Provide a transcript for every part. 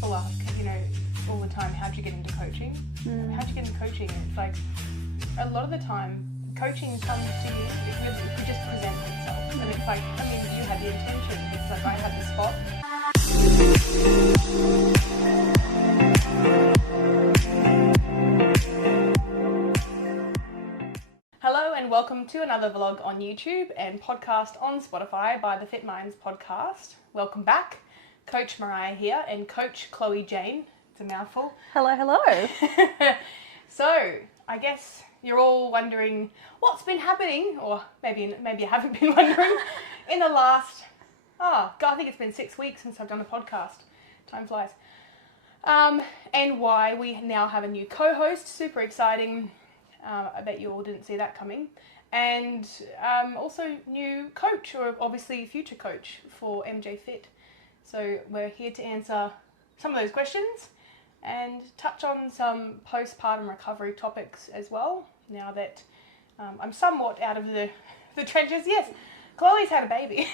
people ask, you know, all the time, how'd you get into coaching? How'd you get into coaching? It's like, a lot of the time, coaching comes to you, it could just present itself. And it's like, I mean, you had the intention. It's like, I had the spot. Hello and welcome to another vlog on YouTube and podcast on Spotify by the Fit Minds podcast. Welcome back. Coach Mariah here and Coach Chloe Jayne. It's a mouthful. Hello, hello. So, I guess you're all wondering what's been happening, or maybe you haven't been wondering, in the last, I think it's been 6 weeks since I've done a podcast. Time flies. And why we now have a new co-host. Super exciting. I bet you all didn't see that coming. And also new coach, or obviously future coach for MJ Fit. So we're here to answer some of those questions and touch on some postpartum recovery topics as well. Now that I'm somewhat out of the trenches. Yes, Chloe's had a baby.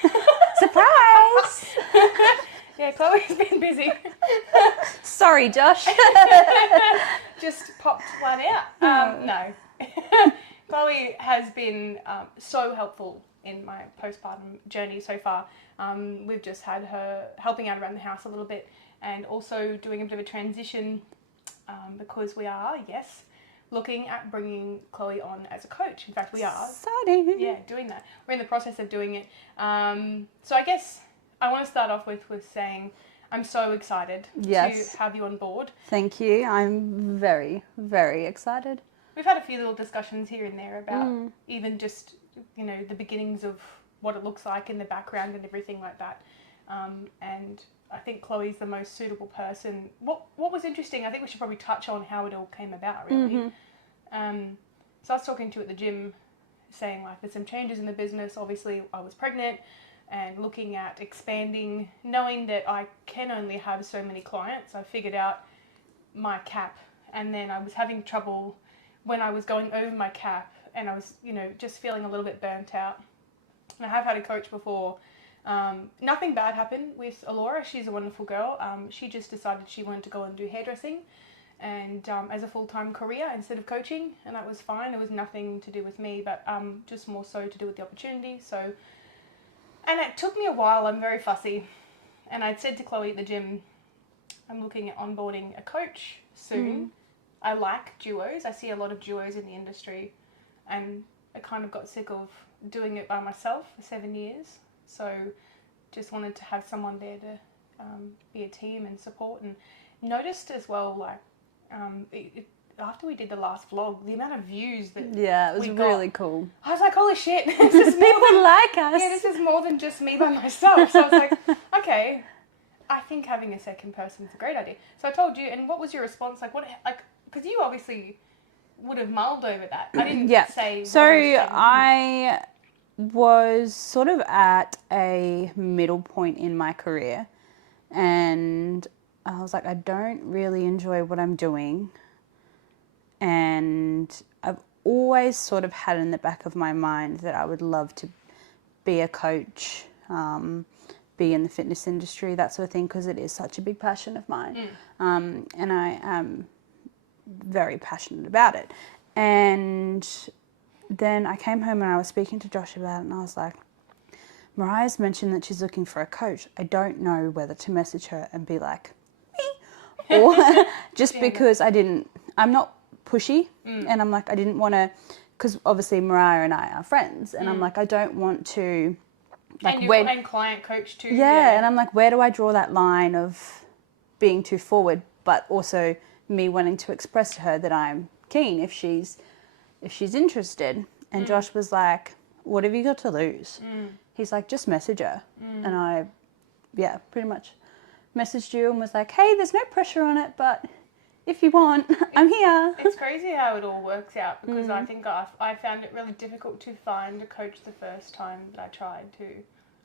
Surprise! Yeah, Chloe's been busy. Sorry, Josh. Just popped one out. No. Chloe has been so helpful in my postpartum journey so far. We've just had her helping out around the house a little bit and also doing a bit of a transition because we are, yes, looking at bringing Chloe on as a coach. In fact, we are. Exciting. Yeah, doing that. We're in the process of doing it. So I guess I want to start off with saying I'm so excited to have you on board. Thank you. I'm very, very excited. We've had a few little discussions here and there about even just, you know, the beginnings of what it looks like in the background and everything like that. And I think Chloe's the most suitable person. What was interesting, I think we should probably touch on how it all came about, really. So I was talking to you at the gym saying, like, there's some changes in the business. Obviously, I was pregnant and looking at expanding, knowing that I can only have so many clients. I figured out my cap, and then I was having trouble when I was going over my cap, and I was, you know, just feeling a little bit burnt out. And I have had a coach before. Nothing bad happened with Alora. She's a wonderful girl. She just decided she wanted to go and do hairdressing and as a full-time career instead of coaching, and that was fine. It was nothing to do with me, but just more so to do with the opportunity. So, and it took me a while. I'm very fussy. And I'd said to Chloe at the gym, I'm looking at onboarding a coach soon. I like duos. I see a lot of duos in the industry, and I kind of got sick of doing it by myself for 7 years. So just wanted to have someone there to be a team and support, and noticed as well, like, after we did the last vlog, the amount of views that it was really cool. I was like, holy shit. People like us. Yeah, this is more than just me by myself. So I was like, okay, I think having a second person is a great idea. So I told you, and what was your response? Like, because you obviously would have mulled over that. I didn't say. So I was sort of at a middle point in my career, and I was like, I don't really enjoy what I'm doing, and I've always sort of had in the back of my mind that I would love to be a coach, be in the fitness industry, that sort of thing, because it is such a big passion of mine, and I am very passionate about it. And then I came home and I was speaking to Josh about it, and I was like, Mariah's mentioned that she's looking for a coach. I don't know whether to message her and be like, me, or just because I'm not pushy, and I'm like, I didn't want to, because obviously Mariah and I are friends, and I'm like, I don't want to, like, and client coach too. Yeah, and I'm like, where do I draw that line of being too forward, but also me wanting to express to her that I'm keen if she's interested. And Josh was like, what have you got to lose? He's like, just message her. And I pretty much messaged you and was like, hey, there's no pressure on it, but if you want, I'm here. It's crazy how it all works out, because I think I found it really difficult to find a coach the first time that I tried to.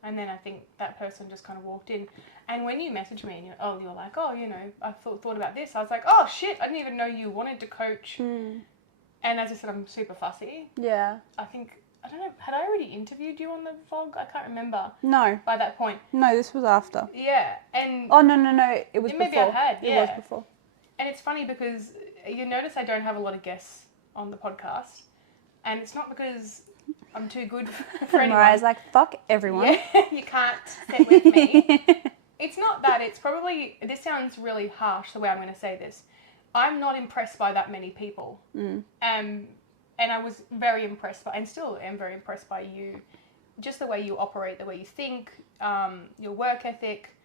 And then I think that person just kind of walked in. And when you messaged me and you're like, oh, you know, I thought about this. I was like, oh, shit, I didn't even know you wanted to coach. And as I said, I'm super fussy. Yeah. I think I don't know, had I already interviewed you on the vlog? I can't remember. No. By that point. No, this was after. Yeah, and... Oh, no. It was before. Maybe I had, yeah. It was before. And it's funny because you notice I don't have a lot of guests on the podcast. And it's not because I'm too good for anyone. Mariah's like, fuck everyone. Yeah, you can't sit with me. It's not that. It's probably... This sounds really harsh the way I'm going to say this. I'm not impressed by that many people. And I was very impressed by, and still am very impressed by you, just the way you operate, the way you think, your work ethic,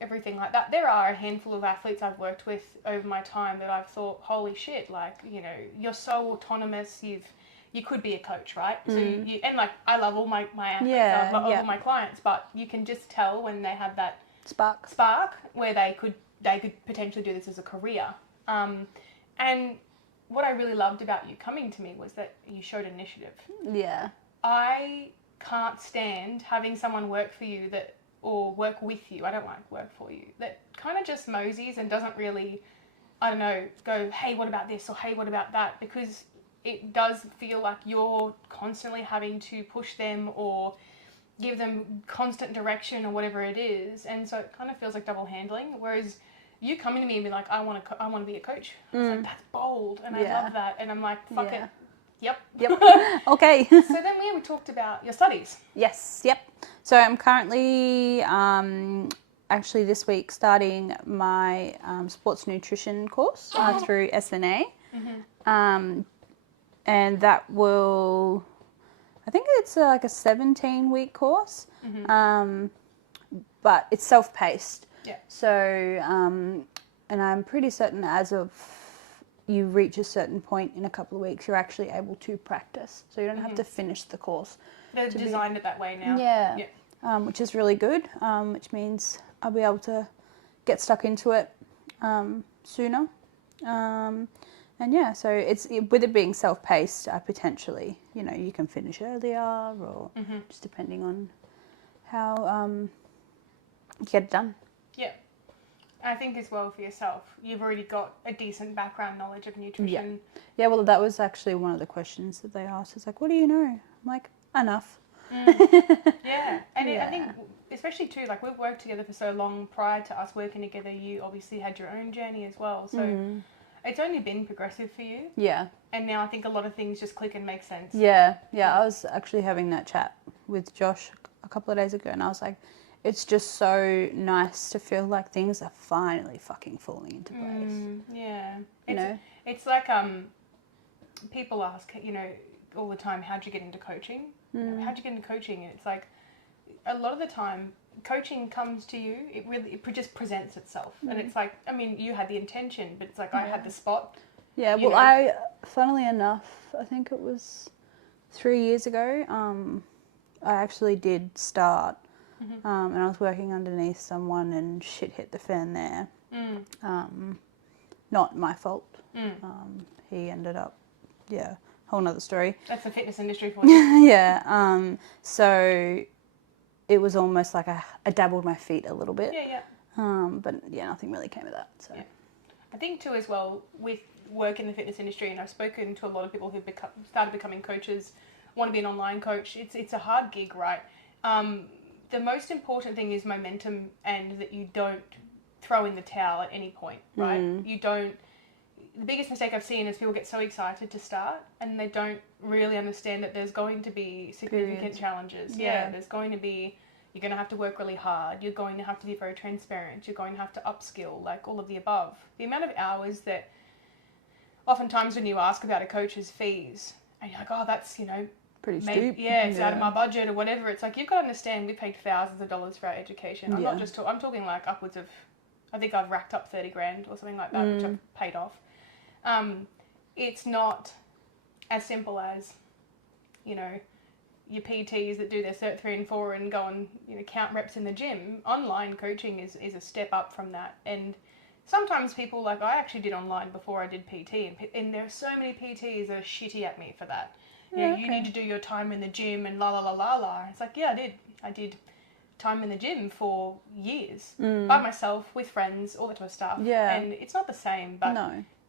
everything like that. There are a handful of athletes I've worked with over my time that I've thought, holy shit, like, you know, you're so autonomous, you could be a coach, right? So you, and like, I love all my athletes, I love all my clients, but you can just tell when they have that spark where they could potentially do this as a career. And what I really loved about you coming to me was that you showed initiative. Yeah. I can't stand having someone work for you or work with you. I don't like work for you. That kind of just moseys and doesn't really, I don't know, go, hey, what about this? Or hey, what about that? Because it does feel like you're constantly having to push them or give them constant direction or whatever it is. And so it kind of feels like double handling. Whereas you coming to me and be like, I want to be a coach. I was like, that's bold, and I love that. And I'm like, fuck it. Yep. Okay. So then we talked about your studies. Yes. Yep. So I'm currently actually this week starting my sports nutrition course through SNA. And that will, I think it's like a 17-week course, but it's self-paced. Yeah. So, and I'm pretty certain as of you reach a certain point in a couple of weeks, you're actually able to practice. So you don't have to finish the course. They're designed it that way now. Yeah. Which is really good, which means I'll be able to get stuck into it sooner. And yeah, so with it being self-paced, I potentially, you know, you can finish earlier or just depending on how you get it done. Yeah. I think as well for yourself, you've already got a decent background knowledge of nutrition. Yeah, well, that was actually one of the questions that they asked. It's like, what do you know? I'm like, enough. Yeah. And I think, especially too, like we've worked together for so long prior to us working together, you obviously had your own journey as well. So it's only been progressive for you. Yeah. And now I think a lot of things just click and make sense. Yeah. I was actually having that chat with Josh a couple of days ago and I was like, it's just so nice to feel like things are finally fucking falling into place. Yeah. It's like people ask, you know, all the time, how'd you get into coaching? How'd you get into coaching? And it's like, a lot of the time, coaching comes to you, it just presents itself. And it's like, I mean, you had the intention, but it's like I had the spot. Yeah, well, funnily enough, I think it was 3 years ago, I actually did start. And I was working underneath someone and shit hit the fan there. Not my fault. He ended up, whole nother story. That's the fitness industry for you. So it was almost like I dabbled my feet a little bit. But nothing really came of that. So I think too as well with work in the fitness industry, and I've spoken to a lot of people who've started becoming coaches, want to be an online coach. It's a hard gig, right? The most important thing is momentum and that you don't throw in the towel at any point, right? You don't... The biggest mistake I've seen is people get so excited to start and they don't really understand that there's going to be significant challenges. There's going to be... You're going to have to work really hard. You're going to have to be very transparent. You're going to have to upskill, like all of the above. The amount of hours that oftentimes when you ask about a coach's fees, and you're like, oh, that's, you know... pretty steep. It's out of my budget or whatever. It's like, you've got to understand we paid thousands of dollars for our education. I'm not just I'm talking like upwards of, I think I've racked up 30 grand or something like that, which I've paid off. It's not as simple as, you know, your PTs that do their Cert 3 and 4 and go and, you know, count reps in the gym. Online coaching is a step up from that. And sometimes people, like I actually did online before I did PT, and there are so many PTs that are shitty at me for that. You need to do your time in the gym and la la la la la. It's like, I did time in the gym for years by myself, with friends, all that type of stuff. And it's not the same, but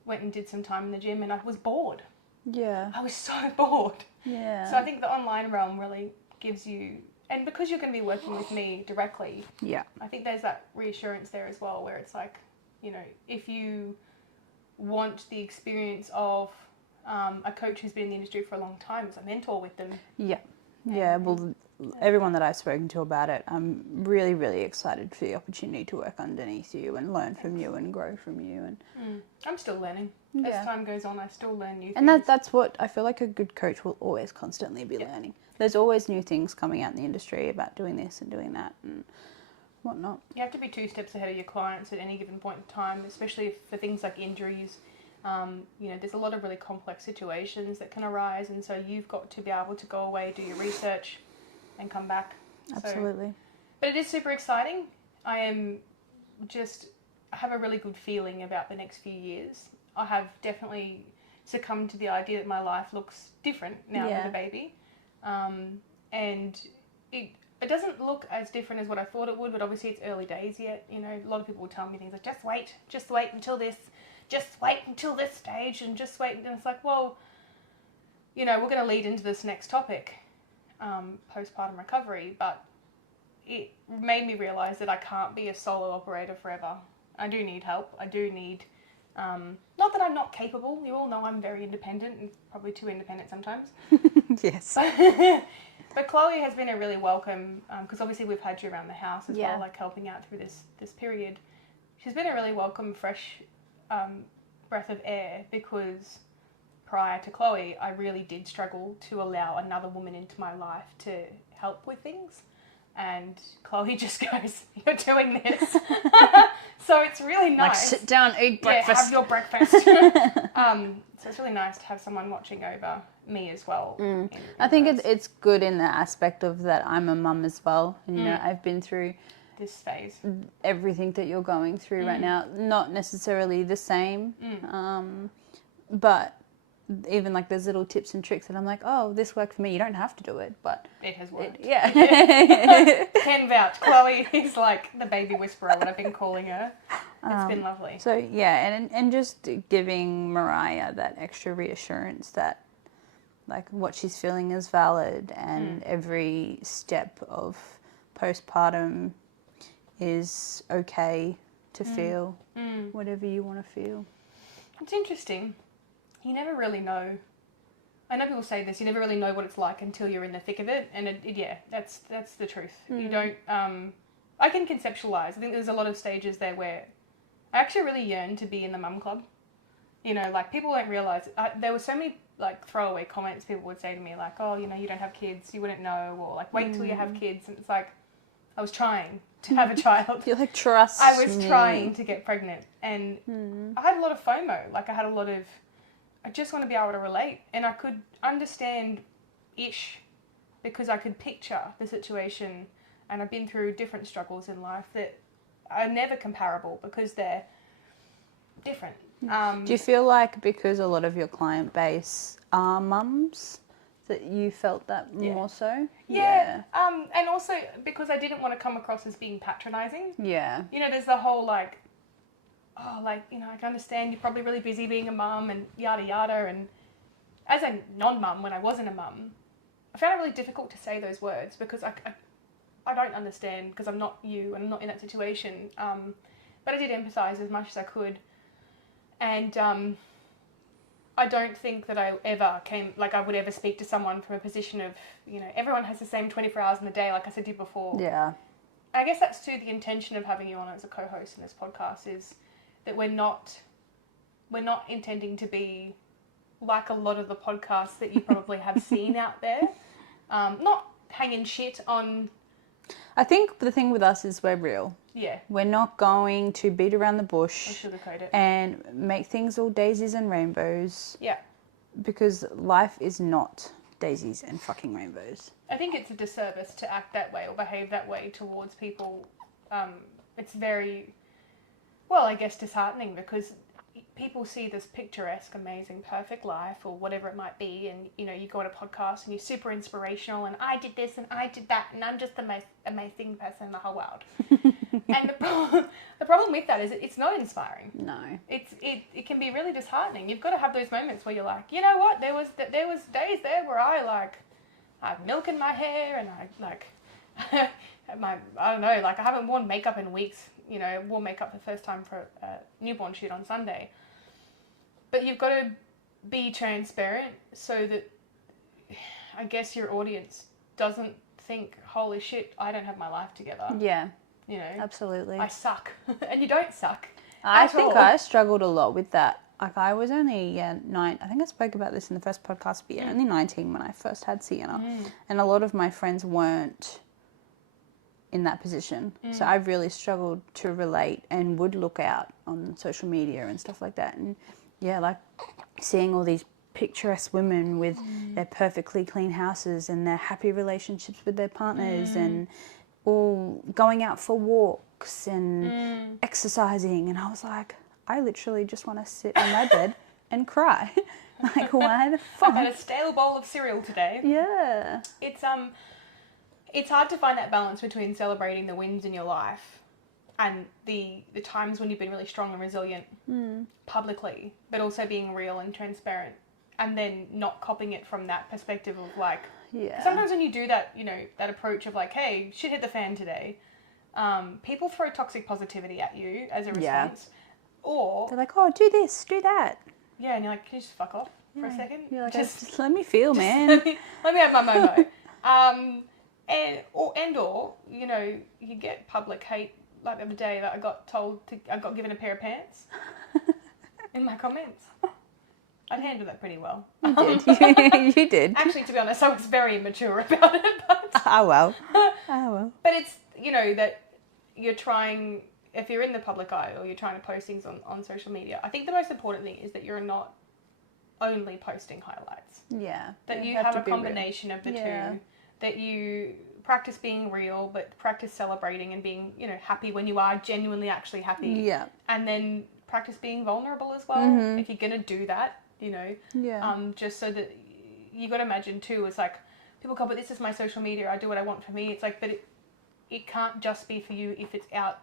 went and did some time in the gym and I was bored. Yeah. I was so bored. Yeah. So I think the online realm really gives you, and because you're going to be working with me directly, Yeah. I think there's that reassurance there as well, where it's like, you know, if you want the experience of a coach who's been in the industry for a long time as a mentor with them. Yeah. Yeah. Well, everyone that I've spoken to about it, I'm really, really excited for the opportunity to work underneath you and learn from you and grow from you. And I'm still learning. Yeah. As time goes on, I still learn new and things. that's what I feel like a good coach will always constantly be learning. There's always new things coming out in the industry about doing this and doing that and whatnot. You have to be 2 steps ahead of your clients at any given point in time, especially for things like injuries. You know, there's a lot of really complex situations that can arise, and so you've got to be able to go away, do your research, and come back. Absolutely. So, but it is super exciting. I have a really good feeling about the next few years. I have definitely succumbed to the idea that my life looks different now with a baby. And it doesn't look as different as what I thought it would, but obviously it's early days yet. You know, a lot of people will tell me things like, just wait until this stage, and just wait. And it's like, well, you know, we're going to lead into this next topic, postpartum recovery, but it made me realise that I can't be a solo operator forever. I do need help. I do need, not that I'm not capable. You all know I'm very independent and probably too independent sometimes. Yes. But Chloe has been a really welcome, because obviously we've had you around the house as well, like helping out through this period. She's been a really welcome, fresh breath of air, because prior to Chloe, I really did struggle to allow another woman into my life to help with things. And Chloe just goes, you're doing this. So it's really nice. Like, sit down, eat breakfast. Yeah, have your breakfast. So it's really nice to have someone watching over me as well. I think it's good in the aspect of that I'm a mum as well. And, you know, I've been through this phase. Everything that you're going through right now. Not necessarily the same, but even like there's little tips and tricks that I'm like, oh, this worked for me. You don't have to do it, but it has worked. Can vouch. Chloe is like the baby whisperer, what I've been calling her. It's been lovely. So yeah, and just giving Mariah that extra reassurance that like what she's feeling is valid, and every step of postpartum is okay to feel whatever you want to feel. It's interesting. You never really know. I know people say this, you never really know what it's like until you're in the thick of it. And that's the truth. You don't, I can conceptualize. I think there's a lot of stages there where I actually really yearn to be in the mum club. You know, like people don't realise, there were so many like throwaway comments people would say to me like, oh, you know, you don't have kids, you wouldn't know, or like wait till you have kids. And it's like, I was trying to have a child. You're like, trust I was me. trying to get pregnant, and I had a lot of FOMO. Like I had a lot of, I just want to be able to relate, and I could understand-ish because I could picture the situation, and I've been through different struggles in life that are never comparable because they're different. Do you feel like because a lot of your client base are mums that you felt that more so? Yeah. And also because I didn't want to come across as being patronising. Yeah. You know, there's the whole like, oh, like, you know, I can understand you're probably really busy being a mum and yada yada. And as a non-mum, when I wasn't a mum, I found it really difficult to say those words because I don't understand because I'm not you and I'm not in that situation. But I did empathise as much as I could. And I don't think that I would ever speak to someone from a position of, you know, everyone has the same 24 hours in the day, like I said to you before. Yeah. I guess that's too the intention of having you on as a co-host in this podcast is that we're not intending to be like a lot of the podcasts that you probably have seen out there. Not hanging shit on... I think the thing with us is we're real. Yeah. We're not going to beat around the bush Or sugarcoat it. and make things all daisies and rainbows. Yeah. Because life is not daisies and fucking rainbows. I think it's a disservice to act that way or behave that way towards people. It's very, well, I guess disheartening because people see this picturesque, amazing, perfect life or whatever it might be, and you know, you go on a podcast and you're super inspirational and I did this and I did that and I'm just the most amazing person in the whole world. And the problem with that is it's not inspiring. No. It can be really disheartening. You've got to have those moments where you're like, you know what? There was days there where I have milk in my hair and I don't know, like I haven't worn makeup in weeks. You know, I wore makeup the first time for a newborn shoot on Sunday. But you've got to be transparent so that I guess your audience doesn't think, holy shit, I don't have my life together. Yeah. You know, absolutely. I suck. And you don't suck. I think I struggled a lot with that. Like I was only 9. I think I spoke about this in the first podcast, but only 19 when I first had Sienna. And a lot of my friends weren't in that position. So I really struggled to relate and would look out on social media and stuff like that. And yeah, like seeing all these picturesque women with their perfectly clean houses and their happy relationships with their partners and all going out for walks and exercising, and I was like, I literally just want to sit on my bed and cry. Like, why the fuck? I had a stale bowl of cereal today. Yeah. It's hard to find that balance between celebrating the wins in your life and the times when you've been really strong and resilient publicly, but also being real and transparent. And then not copying it from that perspective of like, sometimes when you do that, you know, that approach of like, hey, shit hit the fan today, people throw toxic positivity at you as a response. Or they're like, oh, do this, do that. Yeah, and you're like, can you just fuck off for a second? You're like, just let me feel, man. Let me have my momo. Or, you know, you get public hate. Like the other day that I got given a pair of pants in my comments. I handled that pretty well. You did. You did. Actually, to be honest, I was very immature about it. But oh well. But it's, you know, that you're trying, if you're in the public eye or you're trying to post things on social media, I think the most important thing is that you're not only posting highlights. Yeah. That you have a combination of the two. That you practice being real, but practice celebrating and being, you know, happy when you are genuinely actually happy. Yeah. And then practice being vulnerable as well. If you're going to do that. You know, just so that you got to imagine too, it's like people come, but this is my social media. I do what I want for me. It's like, but it can't just be for you if it's out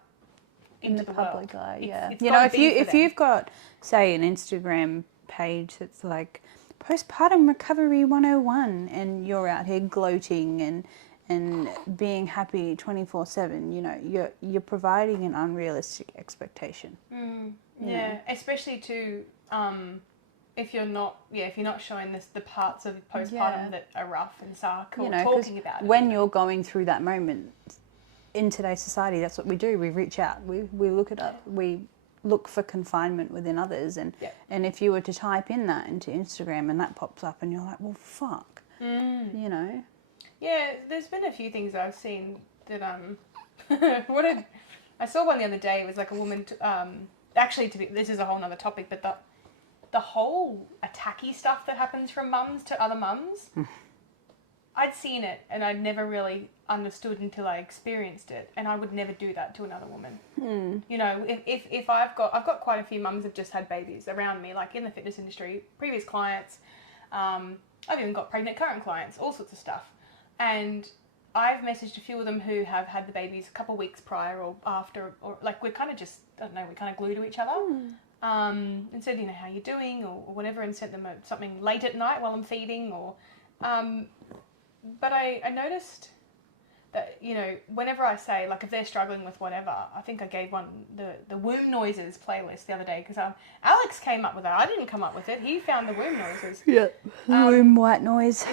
into the public eye. It's you know, if you've got, say, an Instagram page that's like Postpartum Recovery 101, and you're out here gloating and being happy 24/7, you know, you're providing an unrealistic expectation. Yeah, especially to if you're not showing the parts of postpartum that are rough and suck, or talking about it. When you're going through that moment in today's society, that's what we do. We reach out. We look at we look for confinement within others, and if you were to type in that into Instagram and that pops up, and you're like, well, fuck, you know. Yeah, there's been a few things I've seen that I saw one the other day. It was like a woman. This is a whole nother topic, but the whole attacky stuff that happens from mums to other mums, I'd seen it and I'd never really understood until I experienced it, and I would never do that to another woman. You know, if I've got quite a few mums that just had babies around me, like in the fitness industry, previous clients, I've even got pregnant current clients, all sorts of stuff, and I've messaged a few of them who have had the babies a couple of weeks prior or after, or like we're kind of just, I don't know, we kind of glue to each other. And said, you know, how you doing or whatever, and sent them something late at night while I'm feeding, or but I noticed that, you know, whenever I say, like, if they're struggling with whatever, I think I gave one the womb noises playlist the other day, because Alex came up with that. I didn't come up with it. He found the womb noises. Womb white noise.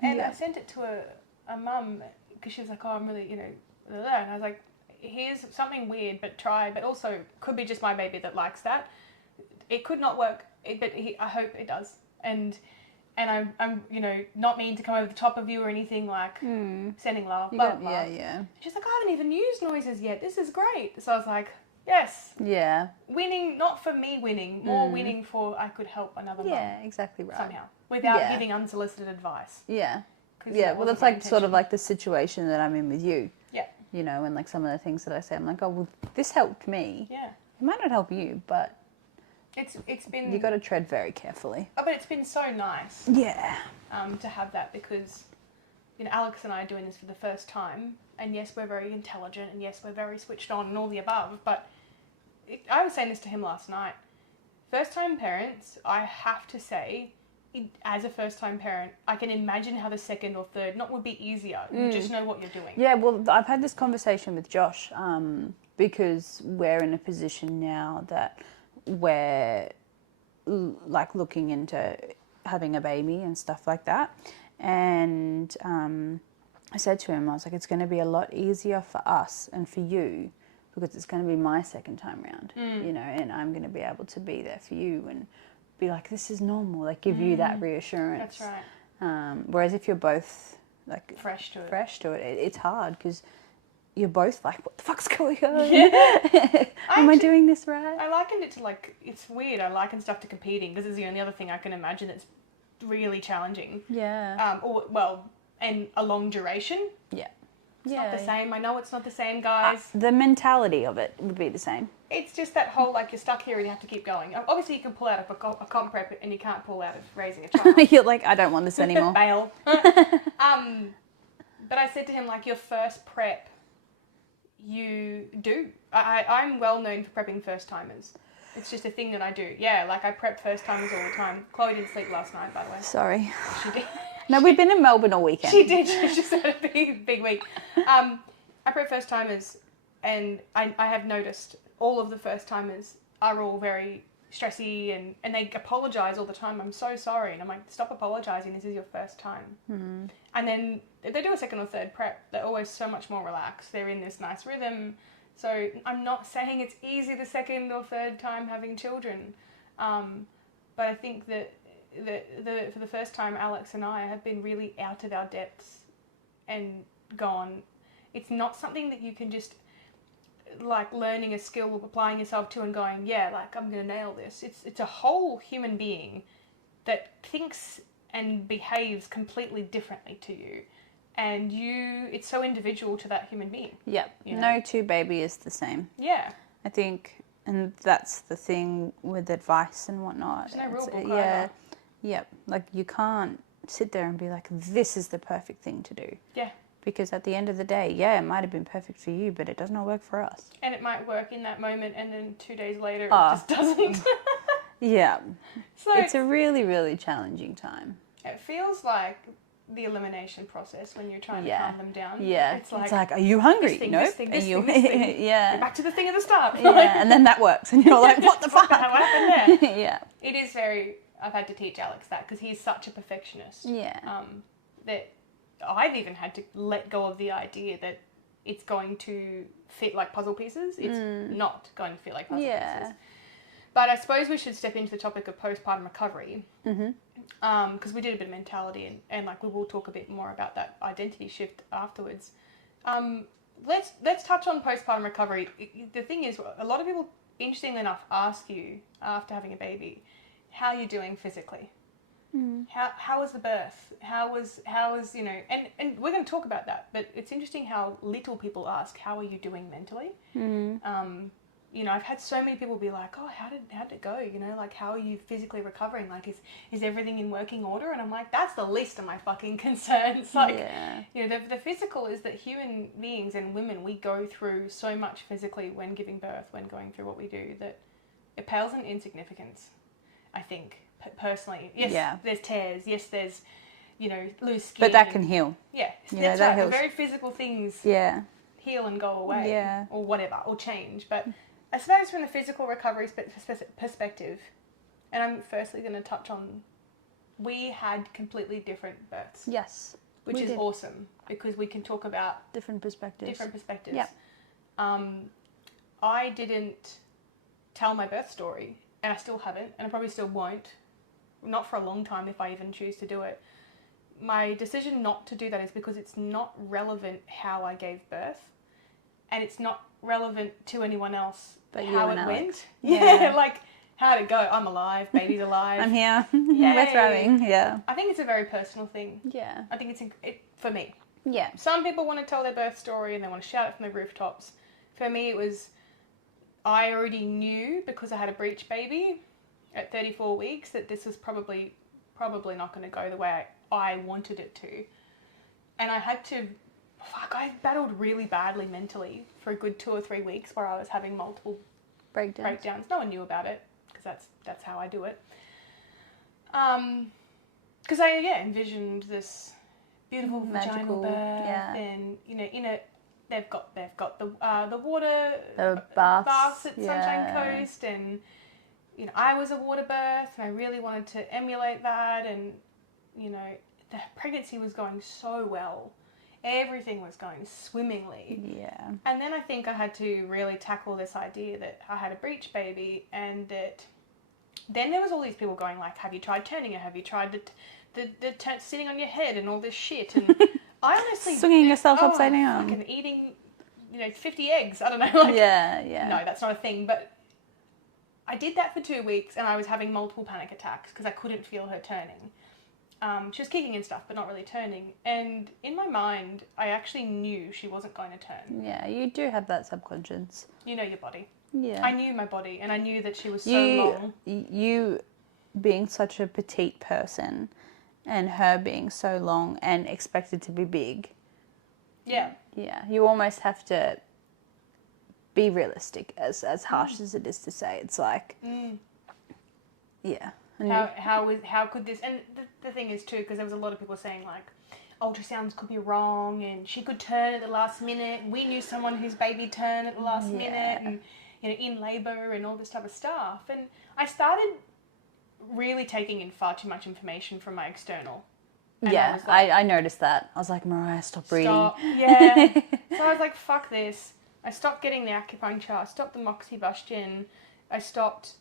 And I sent it to a mum, because she was like, oh, I'm really, you know, and I was like, here's something weird, but also could be just my baby that likes that. It could not work, but I hope it does. And I'm, you know, not mean to come over the top of you or anything, like sending love, blah, blah. Yeah. She's like, I haven't even used noises yet. This is great. So I was like, yes. Yeah. Winning, not for me winning, more winning for I could help another mum. Yeah, exactly right. Somehow, without giving unsolicited advice. Yeah. Yeah, well, that's like sort of like the situation that I'm in with you. Yeah. You know, and like some of the things that I say, I'm like, oh, well, this helped me. Yeah. It might not help you, but it's been... You got to tread very carefully. Oh, but it's been so nice. Yeah. To have that, because, Alex and I are doing this for the first time, and yes, we're very intelligent, and yes, we're very switched on and all the above, but I was saying this to him last night. First-time parents, I have to say, as a first-time parent, I can imagine how the second or third not would be easier. You just know what you're doing. Yeah, well, I've had this conversation with Josh because we're in a position now that we're like looking into having a baby and stuff like that. And I said to him, I was like, it's going to be a lot easier for us and for you because it's going to be my second time round, you know, and I'm going to be able to be there for you and be like, this is normal, like give you that reassurance. That's right. Whereas if you're both like fresh to it, it's hard because you're both like, what the fuck's going on? Yeah. Am I doing this right? I likened it to like, it's weird, I liken stuff to competing because it's the only other thing I can imagine that's really challenging. Yeah. And a long duration. Yeah. It's not the same. I know it's not the same, guys. The mentality of it would be the same. It's just that whole, like, you're stuck here and you have to keep going. Obviously, you can pull out of a comp prep and you can't pull out of raising a child. You're like, I don't want this anymore. Bail. But I said to him, like, your first prep, you do. I'm well known for prepping first-timers. It's just a thing that I do. Yeah, like, I prep first-timers all the time. Chloe didn't sleep last night, by the way. Sorry. She did. No, we've been in Melbourne all weekend. She did. She just had a big week. I prep first timers, and I have noticed all of the first timers are all very stressy and they apologise all the time. I'm so sorry. And I'm like, stop apologising. This is your first time. Mm. And then if they do a second or third prep, they're always so much more relaxed. They're in this nice rhythm. So I'm not saying it's easy the second or third time having children. But I think that for the first time, Alex and I have been really out of our depths and gone, it's not something that you can just, like, learning a skill or applying yourself to and going, yeah, like, I'm going to nail this. It's a whole human being that thinks and behaves completely differently to you. And it's so individual to that human being. Yep. You know? No two baby is the same. Yeah. I think, and that's the thing with advice and whatnot. There's no rule book yeah. either. Yep. Like, you can't sit there and be like, this is the perfect thing to do. Yeah. Because at the end of the day, yeah, it might have been perfect for you, but it does not work for us. And it might work in that moment, and then 2 days later, it just doesn't. Yeah. So it's a really, really challenging time. It feels like the elimination process when you're trying to calm them down. Yeah. It's like, are you hungry? This thing. Yeah. Go back to the thing at the start. Yeah. And then that works, and you're like, what the fuck? What happened there? Yeah. It is very. I've had to teach Alex that because he's such a perfectionist. Yeah. That I've even had to let go of the idea that it's going to fit like puzzle pieces. It's not going to fit like puzzle pieces. But I suppose we should step into the topic of postpartum recovery. Because we did a bit of mentality and like we will talk a bit more about that identity shift afterwards. Let's touch on postpartum recovery. The thing is, a lot of people, interestingly enough, ask you after having a baby, how are you doing physically? How was the birth? How was you know, and we're going to talk about that, but it's interesting how little people ask, how are you doing mentally? You know, I've had so many people be like, oh, how did it go? You know, like, how are you physically recovering? Like, is everything in working order? And I'm like, that's the least of my fucking concerns. Like, you know, the physical is that human beings and women, we go through so much physically when giving birth, when going through what we do, that it pales in insignificance, I think, personally. Yes, there's tears. Yes, there's, you know, loose skin. But that can heal. Yeah, you that's know, that right. heals. The very physical things heal and go away. Or whatever, or change. But I suppose from the physical recovery perspective, and I'm firstly going to touch on, we had completely different births. Yes. Which is awesome, because we can talk about different perspectives. Yep. I didn't tell my birth story, and I still haven't, and I probably still won't. Not for a long time if I even choose to do it. My decision not to do that is because it's not relevant how I gave birth, and it's not relevant to anyone else but how it went. Yeah, like, how'd it go? I'm alive, baby's alive. I'm here. We're thriving. Yeah. I think it's a very personal thing. Yeah. I think it's for me. Yeah. Some people want to tell their birth story and they want to shout it from the rooftops. For me, it was, I already knew because I had a breech baby at 34 weeks that this was probably not going to go the way I wanted it to. And I had to, I battled really badly mentally for a good 2 or 3 weeks where I was having multiple breakdowns. No one knew about it because that's how I do it. Because I envisioned this beautiful vaginal birth, and you know, in it they've got the water, the baths at Sunshine Coast, and you know, I was a water birth, and I really wanted to emulate that, and you know, the pregnancy was going so well. Everything was going swimmingly. Yeah. And then I think I had to really tackle this idea that I had a breech baby, and that then there was all these people going like, have you tried turning it? Have you tried the sitting on your head and all this shit? And I honestly... Swinging yourself upside down. Fucking eating, 50 eggs. I don't know. Like, yeah. No, that's not a thing. But I did that for 2 weeks, and I was having multiple panic attacks because I couldn't feel her turning. She was kicking and stuff, but not really turning. And in my mind, I actually knew she wasn't going to turn. Yeah, you do have that subconscious. You know your body. Yeah. I knew my body, and I knew that she was so long. You being such a petite person, and her being so long and expected to be big. Yeah. Yeah, you almost have to be realistic, as harsh as it is to say. It's like, yeah. How could this, and the thing is too, because there was a lot of people saying like ultrasounds could be wrong and she could turn at the last minute. We knew someone whose baby turned at the last minute, and in labour and all this type of stuff. And I started really taking in far too much information from my external. And I noticed that. I was like, Mariah, stop reading. Yeah. So I was like, fuck this. I stopped getting the acupuncture. I stopped the moxibustion. I stopped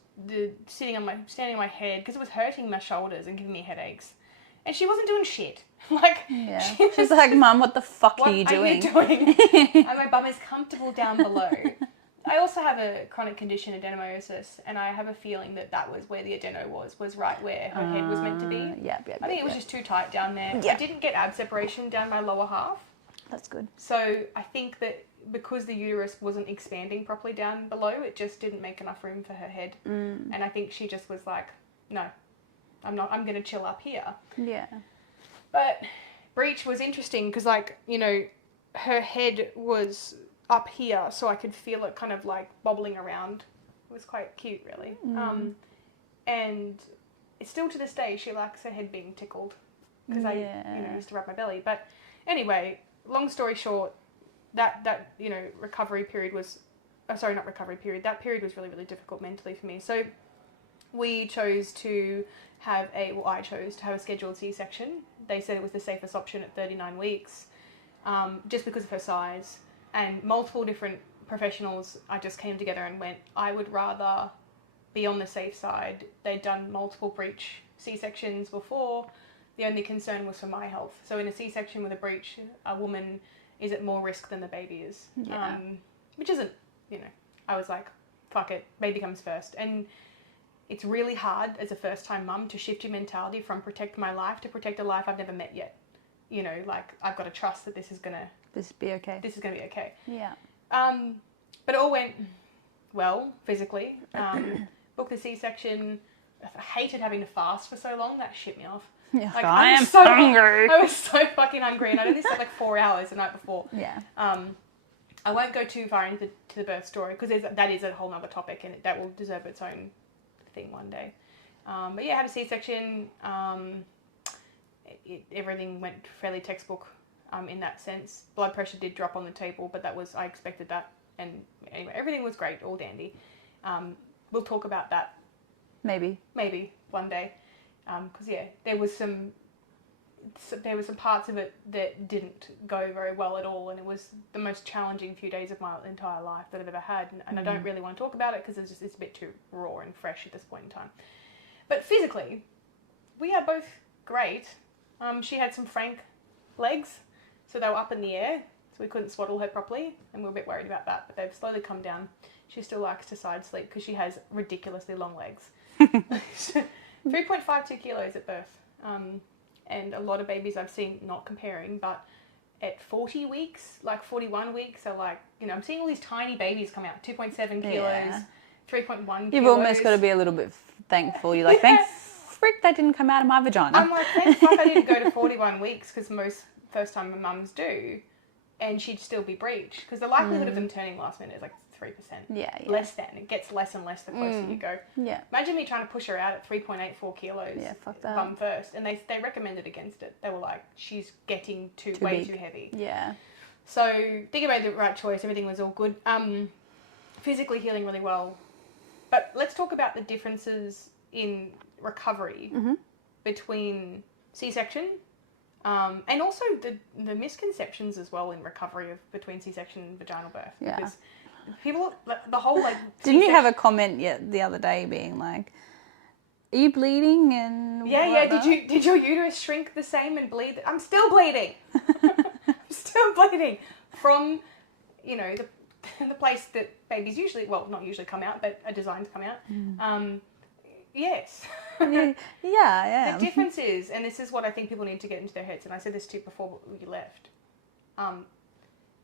standing on my head because it was hurting my shoulders and giving me headaches. And she wasn't doing shit. She's like, Mum, what the fuck are you doing? And my bum is comfortable down below. I also have a chronic condition, adenomyosis, and I have a feeling that was where the adeno was right where her head was meant to be. I think it was just too tight down there. I didn't get ab separation down my lower half. That's good. So I think that because the uterus wasn't expanding properly down below, it just didn't make enough room for her head. And I think she just was like, no, I'm going to chill up here. Yeah. But breech was interesting because, her head was up here, so I could feel it kind of bobbling around. It was quite cute, really. And still to this day, she likes her head being tickled because I used to rub my belly. But anyway, long story short, that recovery period was, that period was really, really difficult mentally for me. So we chose to have I chose to have a scheduled C-section. They said it was the safest option at 39 weeks, just because of her size. And multiple different professionals, I just came together and went, I would rather be on the safe side. They'd done multiple breech C-sections before. The only concern was for my health. So in a C-section with a breech, a woman is at more risk than the baby is. Yeah. Which isn't, I was like, fuck it, baby comes first. And it's really hard as a first-time mum to shift your mentality from protect my life to protect a life I've never met yet. I've got to trust that this is going to be okay. Yeah. But it all went well physically. Booked the C-section. I hated having to fast for so long. That shit me off. Yeah, I am so hungry. I was so fucking hungry, and I did this for 4 hours the night before. Yeah. I won't go too far into the birth story because that is a whole other topic, and that will deserve its own thing one day. But yeah, I had a C-section. Everything went fairly textbook in that sense. Blood pressure did drop on the table, but I expected that. And anyway, everything was great, all dandy. We'll talk about that. Maybe one day. Because there was some parts of it that didn't go very well at all, and it was the most challenging few days of my entire life that I've ever had. And I don't really want to talk about it because it's a bit too raw and fresh at this point in time. But physically, we are both great. She had some frank legs, so they were up in the air, so we couldn't swaddle her properly, and we were a bit worried about that, but they've slowly come down. She still likes to side sleep because she has ridiculously long legs. 3.52 kilos at birth, and a lot of babies I've seen, not comparing, but at 40 weeks, 41 weeks, are I'm seeing all these tiny babies come out, 2.7 kilos, 3.1 kilos. You've almost got to be a little bit thankful. You're like, thank frick that didn't come out of my vagina. I'm like, thank fuck I didn't go to 41 weeks because most first time mums do, and she'd still be breech, because the likelihood of them turning last minute is like 3%. Yeah. Less than. It gets less and less the closer you go. Yeah. Imagine me trying to push her out at 3.84 kilos. Yeah, fuck that. Bum first. And they recommended against it. They were like, she's getting way big. too heavy. Yeah. So think about the right choice. Everything was all good. Physically healing really well. But let's talk about the differences in recovery between C-section and also the misconceptions as well in recovery between C-section and vaginal birth. Yeah. Because people, the whole like... Didn't you have a comment the other day being like, are you bleeding and whatnot? Did your uterus shrink the same and bleed? I'm still bleeding. I'm still bleeding from, you know, the place that babies usually, well, not usually come out, but are designed to come out. Yes. Yeah. The difference is, and this is what I think people need to get into their heads, and I said this to you before you left,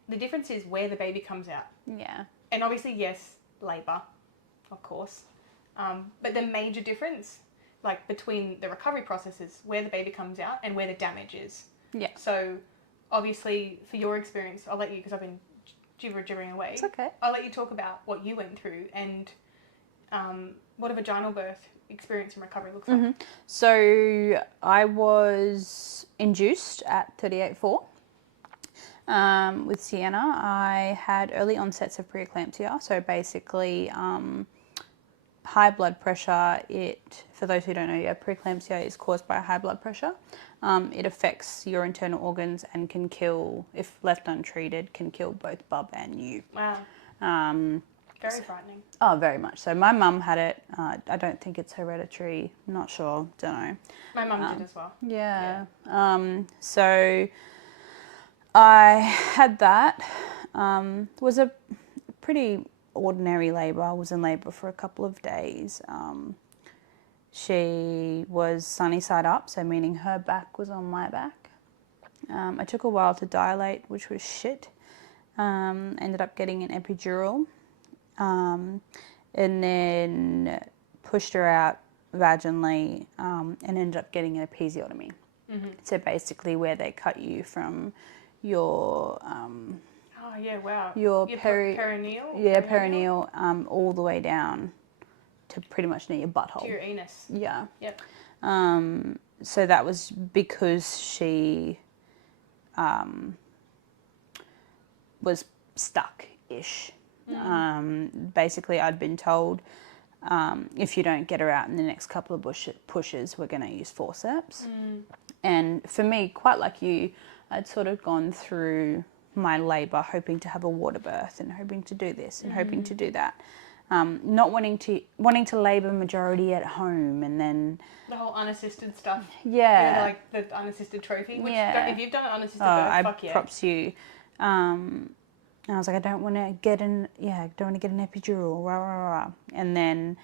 the difference is where the baby comes out. Yeah. And obviously, yes, labour, of course. But the major difference, like between the recovery processes, where the baby comes out and where the damage is. Yeah. So, obviously, for your experience, I'll let you, because I've been gibbering away. It's okay. I'll let you talk about what you went through and what a vaginal birth experience and recovery looks like. So, I was induced at 38.4. With Sienna. I had early onsets of preeclampsia, so basically high blood pressure. For those who don't know, preeclampsia is caused by high blood pressure. It affects your internal organs and can kill, if left untreated, can kill both bub and you. Wow. Very frightening. Oh, very much so. My mum had it. I don't think it's hereditary. Not sure. Don't know. My mum did as well. Yeah. So I had that. Was a pretty ordinary labour. I was in labour for a couple of days. She was sunny side up, so meaning her back was on my back. It took a while to dilate, which was shit. Ended up getting an epidural. And then pushed her out vaginally and ended up getting an episiotomy. So basically where they cut you from your your perineal? Yeah, perineal, all the way down to pretty much near your butthole. To your anus. Yeah. Yep. So that was because she was stuck-ish. Basically, I'd been told if you don't get her out in the next couple of pushes, we're going to use forceps. And for me, quite like you, I'd sort of gone through my labour hoping to have a water birth and hoping to do this and hoping to do that. Not wanting to labour majority at home, and then the whole unassisted stuff. Yeah. You know, like the unassisted trophy. Which if you've done an unassisted birth, fuck yeah. Props you. And I was like, I don't want to get an epidural, rah, rah, rah. And then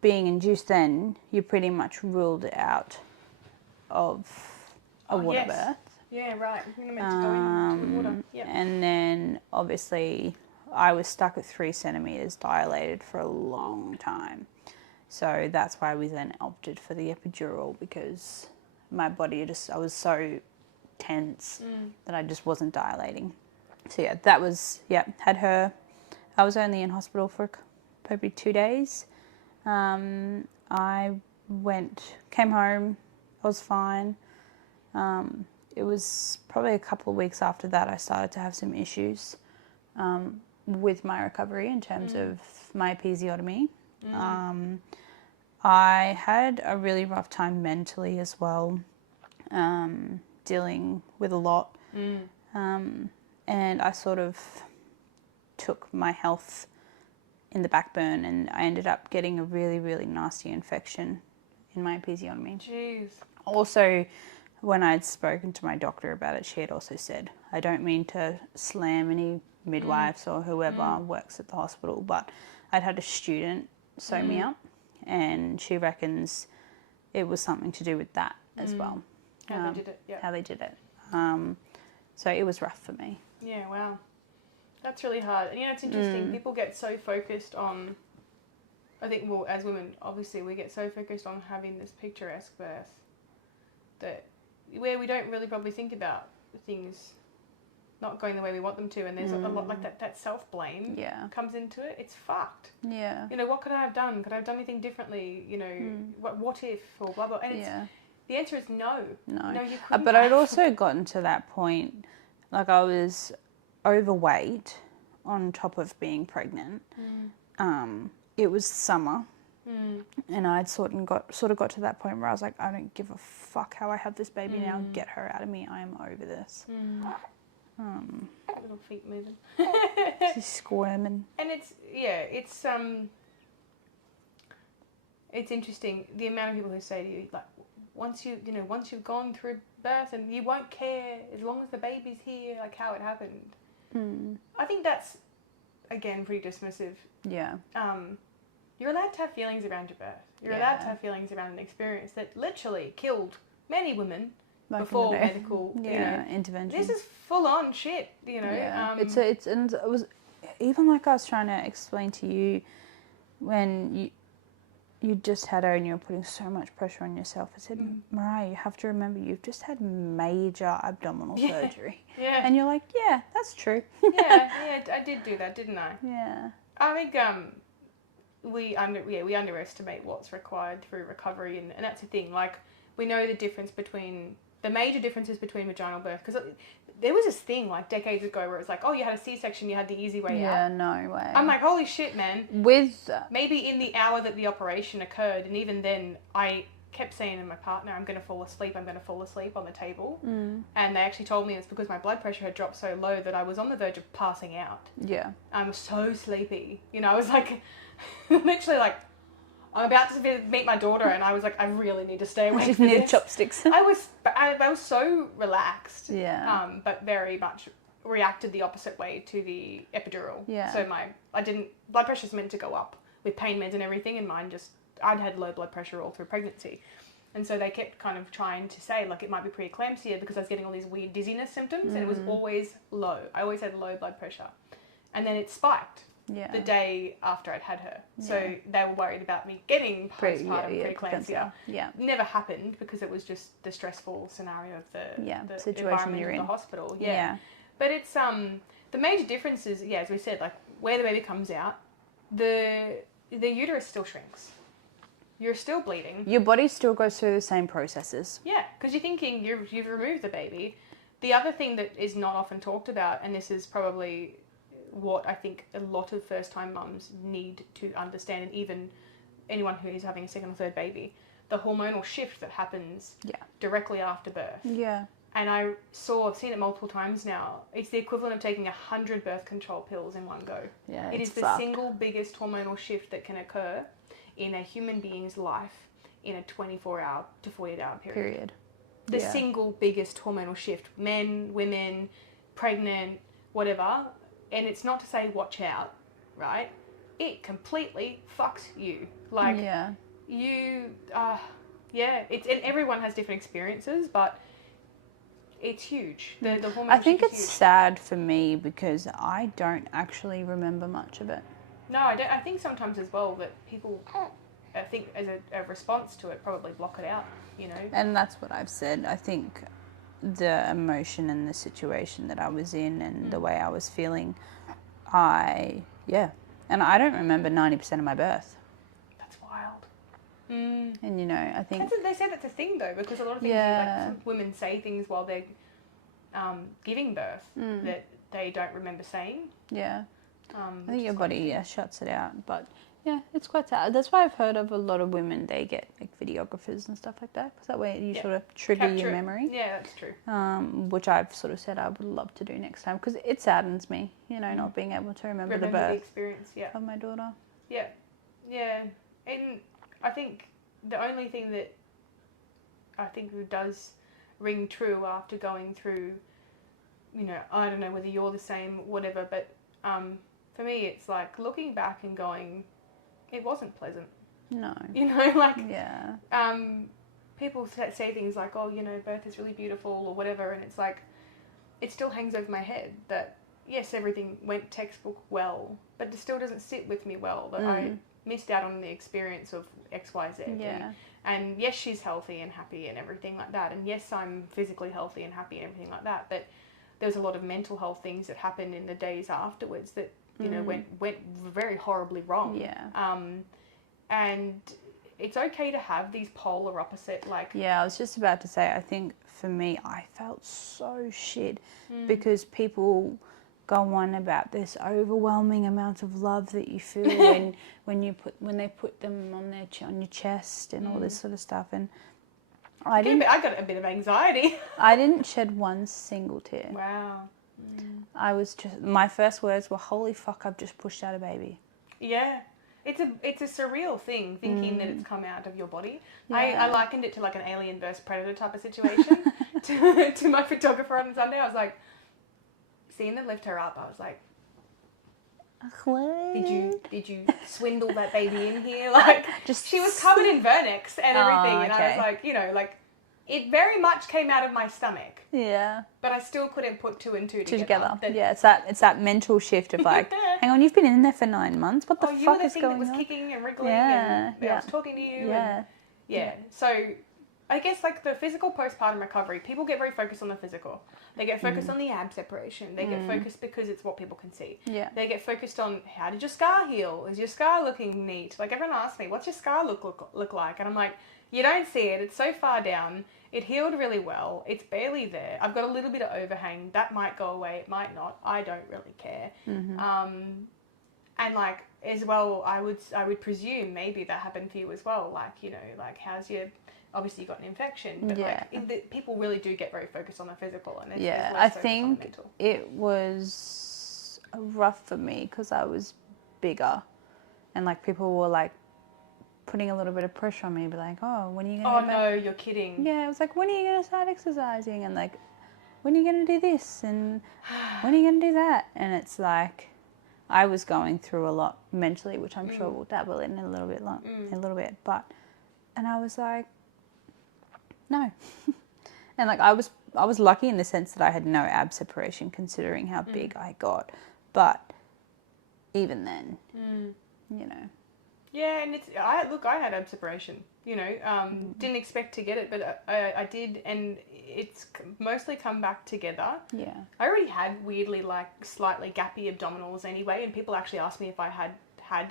being induced, then you're pretty much ruled out of a water birth. Yeah, right. You're meant to go into the water. Yep. And then obviously I was stuck at 3 centimetres dilated for a long time. So that's why we then opted for the epidural, because my body I was so tense that I just wasn't dilating. So had her. I was only in hospital for probably 2 days. I came home, I was fine. It was probably a couple of weeks after that I started to have some issues with my recovery in terms of my episiotomy. I had a really rough time mentally as well, dealing with a lot. And I sort of took my health in the back burn, and I ended up getting a really, really nasty infection in my episiotomy. Jeez. Also, when I'd spoken to my doctor about it, she had also said, I don't mean to slam any midwives or whoever works at the hospital, but I'd had a student sew me up, and she reckons it was something to do with that as well. How they did it, yeah. How they did it. So it was rough for me. Yeah, wow. That's really hard. And, you know, it's interesting. People get so focused on, I think, well, as women, obviously, we get so focused on having this picturesque birth that where we don't really probably think about things not going the way we want them to, and there's a lot like that self-blame comes into it. It's fucked. Yeah. You know, what could I have done? Could I have done anything differently? You know, what if, or blah blah. And it's, the answer is no. No, you couldn't. But I'd also gotten to that point, like I was overweight on top of being pregnant. It was summer. And I'd sort of got to that point where I was like, I don't give a fuck how I have this baby now. Get her out of me. I am over this. Little feet moving. She's squirming. And it's interesting the amount of people who say to you, like, once you've gone through birth and you won't care as long as the baby's here, like how it happened. I think that's, again, pretty dismissive. Yeah. You're allowed to have feelings around your birth. You're allowed to have feelings around an experience that literally killed many women before medical intervention. This is full on shit, you know. Yeah. And it was even like I was trying to explain to you when you just had her and you were putting so much pressure on yourself. I said, Mariah, you have to remember you've just had major abdominal surgery. Yeah. And you're like, yeah, that's true. yeah, I did do that, didn't I? Yeah. I think we underestimate what's required through recovery, and that's the thing. Like, we know the major differences between vaginal birth, because there was this thing like decades ago where it was like, oh, you had a C-section, you had the easy way out. Yeah, no way. I'm like, holy shit, man. Maybe in the hour that the operation occurred, and even then, I kept saying to my partner, I'm going to fall asleep on the table. And they actually told me it's because my blood pressure had dropped so low that I was on the verge of passing out. Yeah. I was so sleepy. You know, I was like, literally like, I'm about to meet my daughter, and I was like, I really need to stay awake. I just need chopsticks. I was so relaxed. Yeah. But very much reacted the opposite way to the epidural. Yeah. So blood pressure's meant to go up with pain meds and everything, and mine I'd had low blood pressure all through pregnancy. And so they kept kind of trying to say, like, it might be preeclampsia because I was getting all these weird dizziness symptoms, and it was always low. I always had low blood pressure. And then it spiked the day after I'd had her. So they were worried about me getting postpartum preeclampsia. Yeah. Never happened because it was just the stressful scenario of the situation environment you're of in. the hospital. Yeah. But it's the major difference is, as we said, like where the baby comes out, the uterus still shrinks. You're still bleeding. Your body still goes through the same processes. Yeah, because you're thinking you've removed the baby. The other thing that is not often talked about, and this is probably what I think a lot of first-time mums need to understand, and even anyone who is having a second or third baby, the hormonal shift that happens directly after birth. Yeah. And I've seen it multiple times now. It's the equivalent of taking 100 birth control pills in one go. Yeah, it is the single biggest hormonal shift that can occur in a human being's life in a 24-hour to 48-hour period. The single biggest hormonal shift. Men, women, pregnant, whatever. And it's not to say watch out, right? It completely fucks you. Like, it's, and everyone has different experiences, but it's huge. The hormonal I think shift it's is huge. sad for me because I don't actually remember much of it. No, I don't. I think sometimes as well that people, I think as a response to it, probably block it out, you know? And that's what I've said. I think the emotion and the situation that I was in and the way I was feeling, and I don't remember 90% of my birth. That's wild. And, you know, I think... They say that's a thing, though, because a lot of things, like, some women say things while they're giving birth that they don't remember saying. Yeah. I think your body, shuts it out. But, yeah, it's quite sad. That's why I've heard of a lot of women, they get, like, videographers and stuff like that. Because that way you sort of trigger your memory. Yeah, that's true. Which I've sort of said I would love to do next time. Because it saddens me, you know, not being able to remember the birth experience, of my daughter. Yeah. Yeah. And I think the only thing that I think does ring true after going through, you know, I don't know whether you're the same, whatever, but for me it's like looking back and going, it wasn't pleasant. No. You know, like, people say things like, oh, you know, birth is really beautiful or whatever, and it's like, it still hangs over my head that, yes, everything went textbook well, but it still doesn't sit with me well, that missed out on the experience of X, Y, Z. Yeah. And yes, she's healthy and happy and everything like that. And yes, I'm physically healthy and happy and everything like that. But there was a lot of mental health things that happened in the days afterwards that, you know, went very horribly wrong. Yeah. And it's okay to have these polar opposite, like... Yeah, I was just about to say, I think for me, I felt so shit because people go on about this overwhelming amount of love that you feel when they put them on your chest and all this sort of stuff. And I got a bit of anxiety. I didn't shed one single tear. Wow. I was just, my first words were, holy fuck, I've just pushed out a baby. Yeah. It's a surreal thing, thinking that it's come out of your body. Yeah. I likened it to like an Alien vs Predator type of situation. to my photographer on Sunday, I was like, seeing them lift her up, I was like, did you swindle that baby in here? Like, she was covered in vernix and everything, and I was like, you know, like, it very much came out of my stomach. Yeah. But I still couldn't put two and two together. Yeah, it's that mental shift of like, hang on, you've been in there for 9 months. What the fuck is going on? You were the thing that was kicking and wriggling and I was talking to you. Yeah. And, so I guess like the physical postpartum recovery, people get very focused on the physical. They get focused on the ab separation. They get focused because it's what people can see. Yeah. They get focused on, how did your scar heal? Is your scar looking neat? Like, everyone asks me, what's your scar look like? And I'm like, you don't see it. It's so far down. It healed really well. It's barely there. I've got a little bit of overhang. That might go away. It might not. I don't really care. And like, as well, I would presume maybe that happened for you as well. Like, you know, like, how's your... Obviously you got an infection, but like people really do get very focused on the physical, and it's I think it was rough for me because I was bigger, and like people were like putting a little bit of pressure on me, be like, oh, when are you going to... Oh no, you're kidding. Yeah, it was like, when are you going to start exercising? And like, when are you going to do this? And when are you going to do that? And it's like, I was going through a lot mentally, which I'm sure we'll dabble in a little bit, but, and I was like, no. And like, I was lucky in the sense that I had no ab separation considering how big I got, but even then, you know. Yeah, and I had ab separation, you know, didn't expect to get it, but I did, and it's mostly come back together. Yeah. I already had weirdly like slightly gappy abdominals anyway, and people actually asked me if I had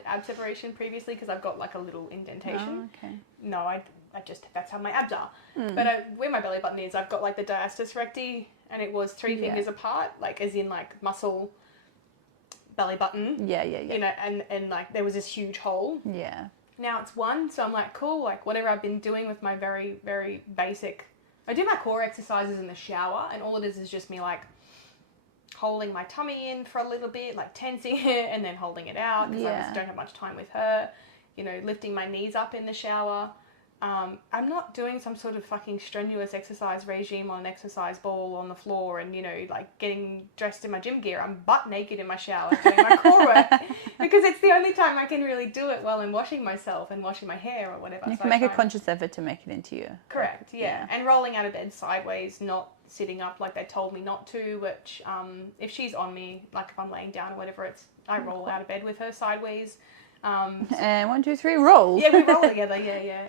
ab separation previously because I've got like a little indentation. Oh, okay. No, I just, that's how my abs are. But where my belly button is, I've got like the diastasis recti, and it was 3 fingers apart, like as in like muscle belly button. Yeah. You know, and like there was this huge hole. Yeah. Now it's 1, so I'm like, cool, like whatever I've been doing with my very, very basic... I do my core exercises in the shower, and all it is just me like holding my tummy in for a little bit, like tensing it and then holding it out because I just don't have much time with her. You know, lifting my knees up in the shower. I'm not doing some sort of fucking strenuous exercise regime on an exercise ball on the floor and, you know, like getting dressed in my gym gear. I'm butt naked in my shower doing my core work because it's the only time I can really do it while I'm washing myself and washing my hair or whatever. You can make a conscious effort to make it into you. Correct, yeah. And rolling out of bed sideways, not sitting up like they told me not to, which if she's on me, like if I'm laying down or whatever, I roll out of bed with her sideways. And 1, 2, 3, roll. Yeah, we roll together. Yeah.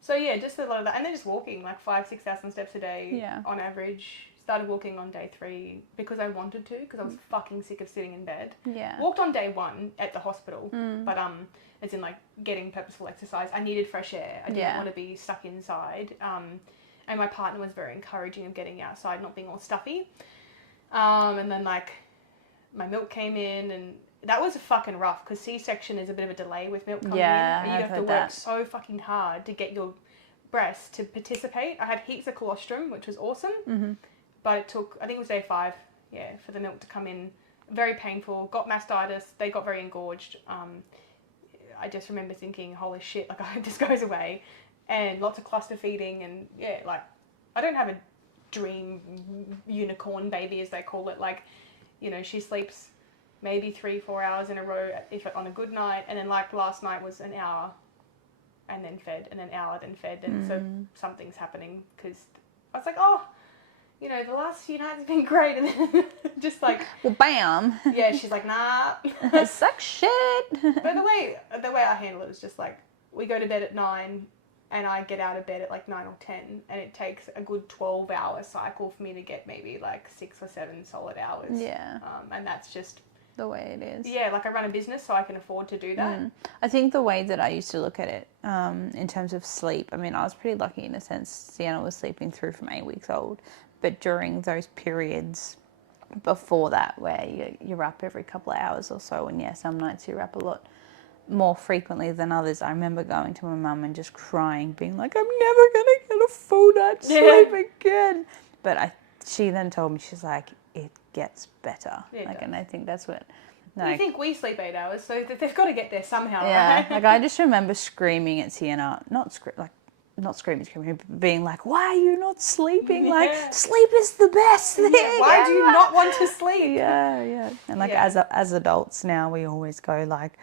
So yeah, just a lot of that, and then just walking like 5,000-6,000 steps a day on average. Started walking on day 3 because I wanted to, because I was fucking sick of sitting in bed. Yeah. Walked on day 1 at the hospital, but as in like getting purposeful exercise. I needed fresh air. I didn't want to be stuck inside. And my partner was very encouraging of getting outside, not being all stuffy. And then like my milk came in, and that was fucking rough because C-section is a bit of a delay with milk coming in. And you have to work so fucking hard to get your breast to participate. I had heaps of colostrum, which was awesome, but it took, I think it was day 5, for the milk to come in. Very painful. Got mastitis. They got very engorged. I just remember thinking, holy shit, like I hope this goes away. And lots of cluster feeding, and like I don't have a dream unicorn baby as they call it. Like, you know, she sleeps maybe 3-4 hours in a row if on a good night, and then like last night was an hour and then fed, and an hour then fed, and so something's happening because I was like, oh, you know, the last few nights have been great. And then just like, well, bam. yeah, she's like, nah. Suck shit. But the way I handle it is just like, we go to bed at 9 and I get out of bed at like 9 or 10, and it takes a good 12-hour cycle for me to get maybe like 6 or 7 solid hours. Yeah. And that's just the way it is. Yeah, like I run a business, so I can afford to do that. I think the way that I used to look at it, in terms of sleep, I mean, I was pretty lucky in a sense. Sienna was sleeping through from 8 weeks old, but during those periods before that, where you're up every couple of hours or so, and yeah, some nights you're up a lot more frequently than others. I remember going to my mum and just crying, being like, I'm never gonna get a full night's sleep again. But she then told me, she's like, it gets better. And I think that's what. Like, you think we sleep 8 hours, so they've got to get there somehow, yeah, right? like I just remember screaming at Sienna, not screaming, but being like, why are you not sleeping? Like, sleep is the best thing. Yeah, why do you not want to sleep? Yeah. And like as adults now, we always go like,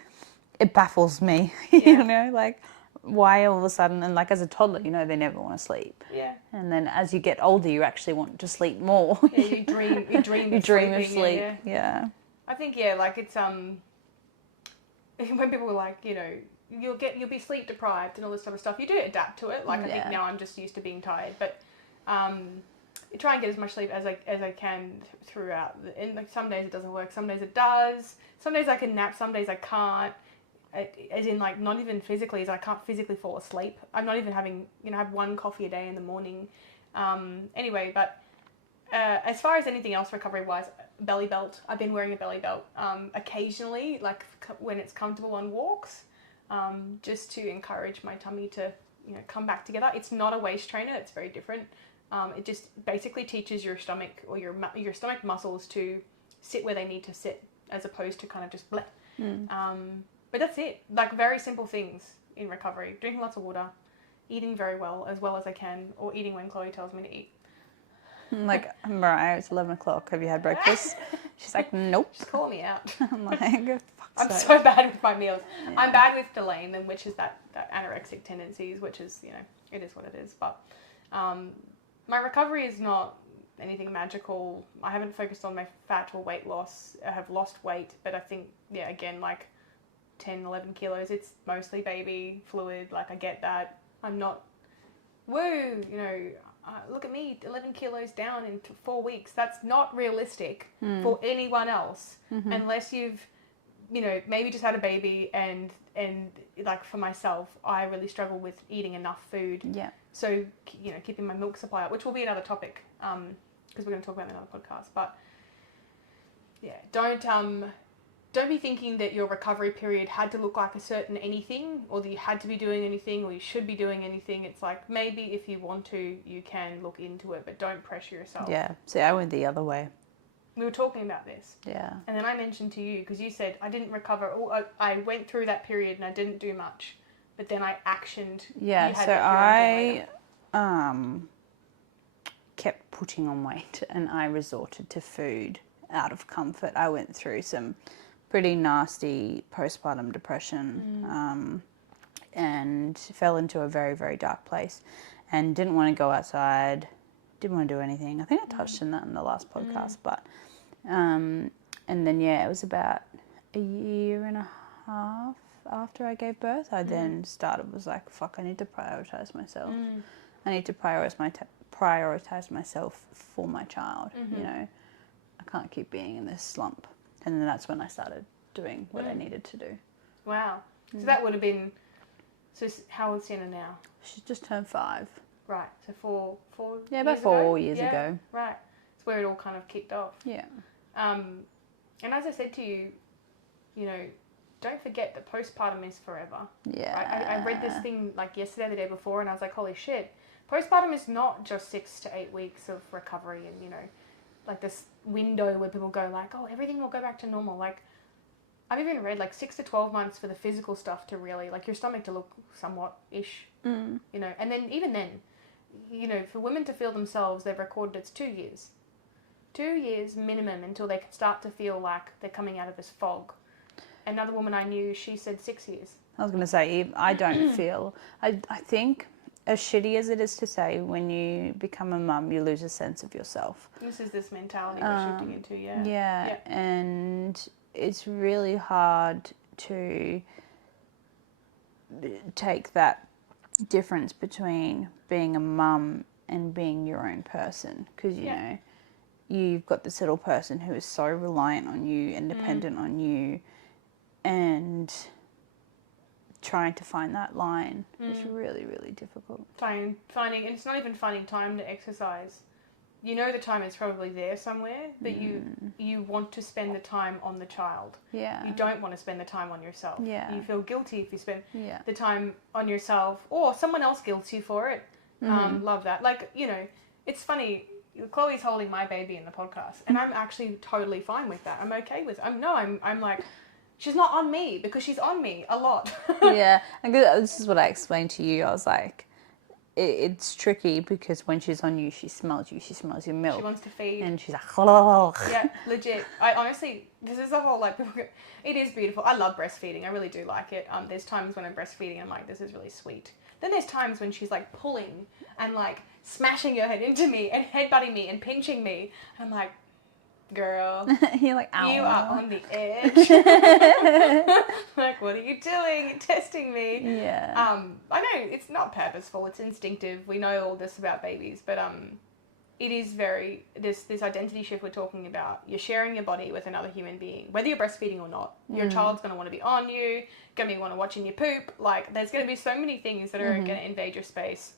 it baffles me, you know, like why all of a sudden, and like as a toddler, you know, they never want to sleep. Yeah. And then as you get older, you actually want to sleep more. Yeah, you dream of sleep. Yeah. I think like it's when people are like, you know, you'll be sleep deprived and all this type of stuff. You do adapt to it. Like I think now I'm just used to being tired, but you try and get as much sleep as I can throughout. And like some days it doesn't work, some days it does. Some days I can nap, some days I can't. As in, like, not even physically, as I can't physically fall asleep. I'm not even having, you know, I have 1 coffee a day in the morning. Anyway, but as far as anything else recovery-wise, belly belt. I've been wearing a belly belt occasionally, like when it's comfortable on walks, just to encourage my tummy to, you know, come back together. It's not a waist trainer. It's very different. It just basically teaches your stomach or your stomach muscles to sit where they need to sit, as opposed to kind of just bleh. But that's it. Like, very simple things in recovery. Drinking lots of water, eating very well as I can, or eating when Chloe tells me to eat. Like, Mariah, it's 11 o'clock. Have you had breakfast? She's like, nope. She's calling me out. I'm like, I'm so bad with my meals. Yeah. I'm bad with delaying them, which is that anorexic tendencies, which is, you know, it is what it is. But my recovery is not anything magical. I haven't focused on my fat or weight loss. I have lost weight, but I think, yeah, again, like 10, 11 kilos, it's mostly baby fluid. Like, I get that. I'm not, woo, you know, look at me, 11 kilos down in 4 weeks. That's not realistic for anyone else, unless you've, you know, maybe just had a baby. And like for myself, I really struggle with eating enough food. Yeah. So, you know, keeping my milk supply up, which will be another topic, because we're going to talk about that in another podcast. But yeah, don't be thinking that your recovery period had to look like a certain anything, or that you had to be doing anything, or you should be doing anything. It's like, maybe if you want to, you can look into it, but don't pressure yourself. Yeah. See, I went the other way. We were talking about this. Yeah. And then I mentioned to you, because you said, I didn't recover. I went through that period and I didn't do much, but then I actioned. Yeah, so I kept putting on weight, and I resorted to food out of comfort. I went through some pretty nasty postpartum depression, and fell into a very, very dark place, and didn't want to go outside, didn't want to do anything. I think I touched on that in the last podcast, but and then it was about a year and a half after I gave birth, I then was like, fuck, I need to prioritize myself. I need to prioritize myself for my child. You know, I can't keep being in this slump. And then that's when I started doing what I needed to do. Wow. So that would have been, so how old is Sienna now? She's just turned 5. Right. So 4 years ago? About 4 years ago. Right. It's where it all kind of kicked off. Yeah. And as I said to you, you know, don't forget that postpartum is forever. Yeah. Right? I read this thing like yesterday, the day before, and I was like, holy shit. Postpartum is not just 6 to 8 weeks of recovery and, you know, like this window where people go like, oh, everything will go back to normal. Like, I've even read like 6 to 12 months for the physical stuff to really, like, your stomach to look somewhat-ish, you know. And then, even then, you know, for women to feel themselves, they've recorded it's 2 years. 2 years minimum until they can start to feel like they're coming out of this fog. Another woman I knew, she said 6 years. I was going to say, I don't feel, I think as shitty as it is to say, when you become a mum, you lose a sense of yourself. This mentality we're shifting into, Yeah, and it's really hard to take that difference between being a mum and being your own person, because you know you've got this little person who is so reliant on you and dependent on you, and trying to find that line is really, really difficult. Finding, and it's not even finding time to exercise. You know the time is probably there somewhere, but you want to spend the time on the child. Yeah. You don't want to spend the time on yourself. Yeah. You feel guilty if you spend the time on yourself, or someone else guilts you for it. Love that. Like, you know, it's funny. Chloe's holding my baby in the podcast, and I'm actually totally fine with that. I'm okay with it. I'm like, she's not on me, because she's on me a lot. Yeah. And this is what I explained to you. I was like, it's tricky because when she's on you, she smells your milk. She wants to feed. And she's like, oh. Yeah, legit. I honestly, this is a whole, like, it is beautiful. I love breastfeeding. I really do like it. There's times when I'm breastfeeding, I'm like, this is really sweet. Then there's times when she's like pulling and like smashing her head into me and headbutting me and pinching me. I'm like, girl, you're like, ow. You are on the edge. Like, what are you doing? You're testing me. Yeah. I know it's not purposeful. It's instinctive. We know all this about babies, but it is very this identity shift we're talking about. You're sharing your body with another human being, whether you're breastfeeding or not. Your child's going to want to be on you. Going to want to watching you poop. Like, there's going to be so many things that are going to invade your space.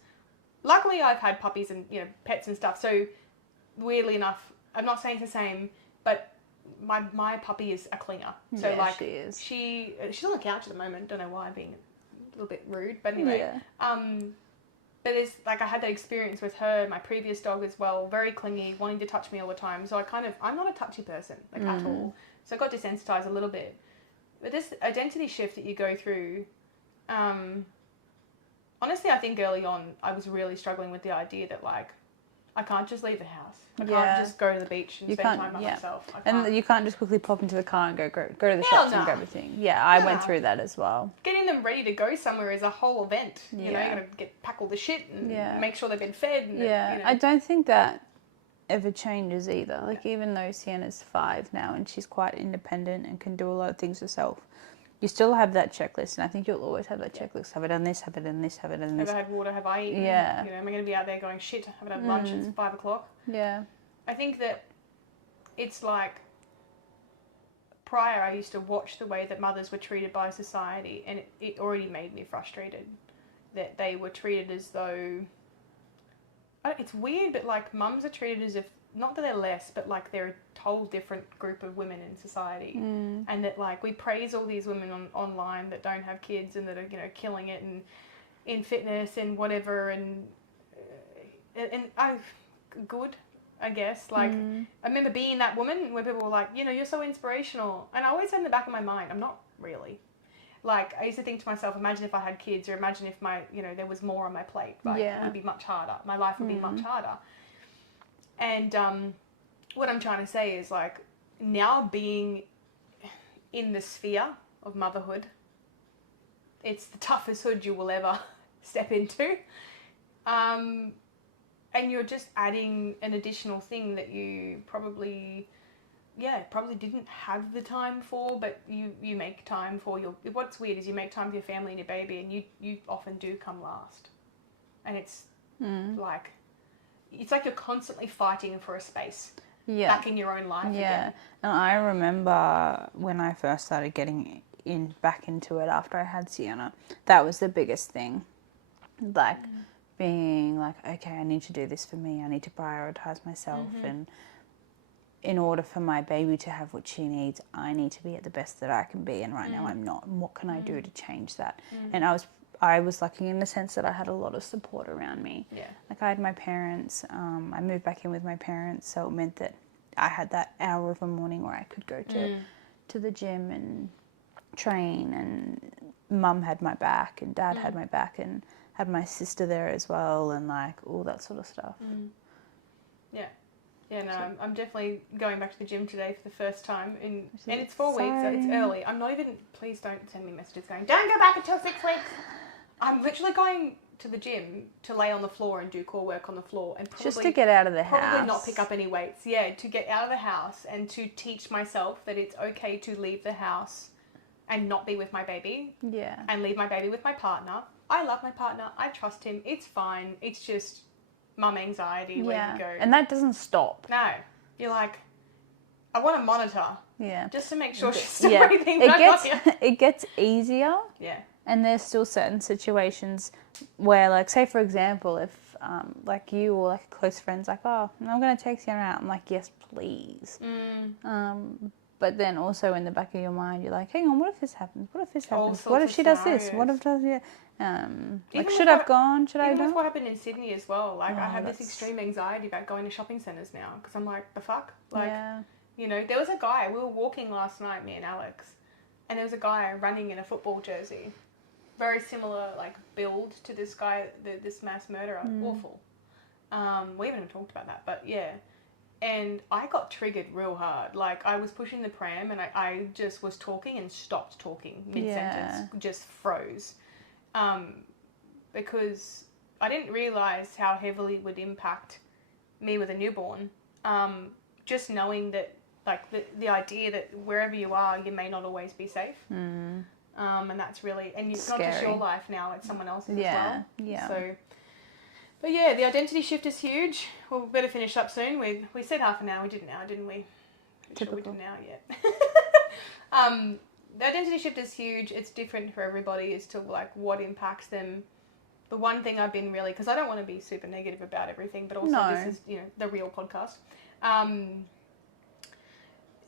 Luckily, I've had puppies and pets and stuff. So weirdly enough, I'm not saying it's the same, but my puppy is a clinger. So like, she is. She's on the couch at the moment. Don't know why, being a little bit rude, but anyway. Yeah. But there's like, I had that experience with her, my previous dog as well, very clingy, wanting to touch me all the time. So I'm not a touchy person, like at all. So I got desensitized a little bit. But this identity shift that you go through, honestly, I think early on I was really struggling with the idea that like, I can't just leave the house. I can't just go to the beach and spend time by myself. And you can't just quickly pop into the car and go to the shops and grab everything. Yeah, I went through that as well. Getting them ready to go somewhere is a whole event. You know, you got to pack all the shit and make sure they've been fed. And I don't think that ever changes either. Like, even though Sienna's 5 now and she's quite independent and can do a lot of things herself, you still have that checklist, and I think you'll always have that checklist. Have I done this? Have I done this? Have I done this? Have I had water? Have I eaten? Yeah. You know, am I going to be out there going, shit, haven't had lunch, it's 5 o'clock? Yeah. I think that it's like, prior I used to watch the way that mothers were treated by society, and it already made me frustrated that they were treated as though, it's weird, but like mums are treated as if, not that they're less, but like they're a whole different group of women in society. And that like we praise all these women online that don't have kids and that are, you know, killing it and in fitness and whatever, and good, I guess. Like, I remember being that woman where people were like, you know, you're so inspirational. And I always had in the back of my mind, I'm not really. Like, I used to think to myself, imagine if I had kids, or imagine if there was more on my plate. Like, it would be much harder. My life would be much harder. And what I'm trying to say is, like, now being in the sphere of motherhood, it's the toughest hood you will ever step into. And you're just adding an additional thing that you probably didn't have the time for, but you make time for what's weird is you make time for your family and your baby, and you often do come last. And it's like, it's like you're constantly fighting for a space back in your own life again. And I remember when I first started getting back into it after I had Sienna, that was the biggest thing. Like, being like, okay, I need to do this for me. I need to prioritise myself. And in order for my baby to have what she needs, I need to be at the best that I can be. And right now I'm not. And what can I do to change that? And I was lucky in the sense that I had a lot of support around me. Yeah. Like, I had my parents. I moved back in with my parents, so it meant that I had that hour of a morning where I could go to the gym and train, and Mum had my back and Dad had my back, and had my sister there as well, and like all that sort of stuff. I'm definitely going back to the gym today for the first time, and it's 4 weeks, so it's early. I'm not even, please don't send me messages going, don't go back until 6 weeks. I'm literally going to the gym to lay on the floor and do core work on the floor and probably, just to get out of the probably house. not pick up any weights. Yeah, to get out of the house and to teach myself that it's okay to leave the house and not be with my baby. Yeah. And leave my baby with my partner. I love my partner. I trust him. It's fine. It's just mum anxiety where you go. And that doesn't stop. No. You're like, I want to monitor. Yeah. Just to make sure she's still breathing. It gets easier. Yeah. And there's still certain situations where, like, say for example, if like you or like a close friend's like, oh, I'm going to take Sienna out. I'm like, yes, please. But then also in the back of your mind, you're like, hang on, what if this happens? What if this happens? What if she does this? What if does like, should I have gone? Should I have Even with done? what happened in Sydney as well. Like, I have this extreme anxiety about going to shopping centres now because I'm like, the fuck? Like, you know, there was a guy, we were walking last night, me and Alex, and there was a guy running in a football jersey. Very similar, like, build to this guy, this mass murderer. Awful. We haven't even talked about that, but yeah. And I got triggered real hard. Like, I was pushing the pram and I just was talking and stopped talking mid-sentence. Just froze. Because I didn't realise how heavily it would impact me with a newborn. Just knowing that, like, the idea that wherever you are, you may not always be safe. And that's really... And it's not just your life now, it's someone else's as well. Yeah. So... But yeah, the identity shift is huge. Well, we better finish up soon. We said half an hour. We did an hour, didn't we? Typical. Sure we did an hour yet. The identity shift is huge. It's different for everybody as to, like, what impacts them. The one thing I've been really... Because I don't want to be super negative about everything, but also this is, you know, the real podcast.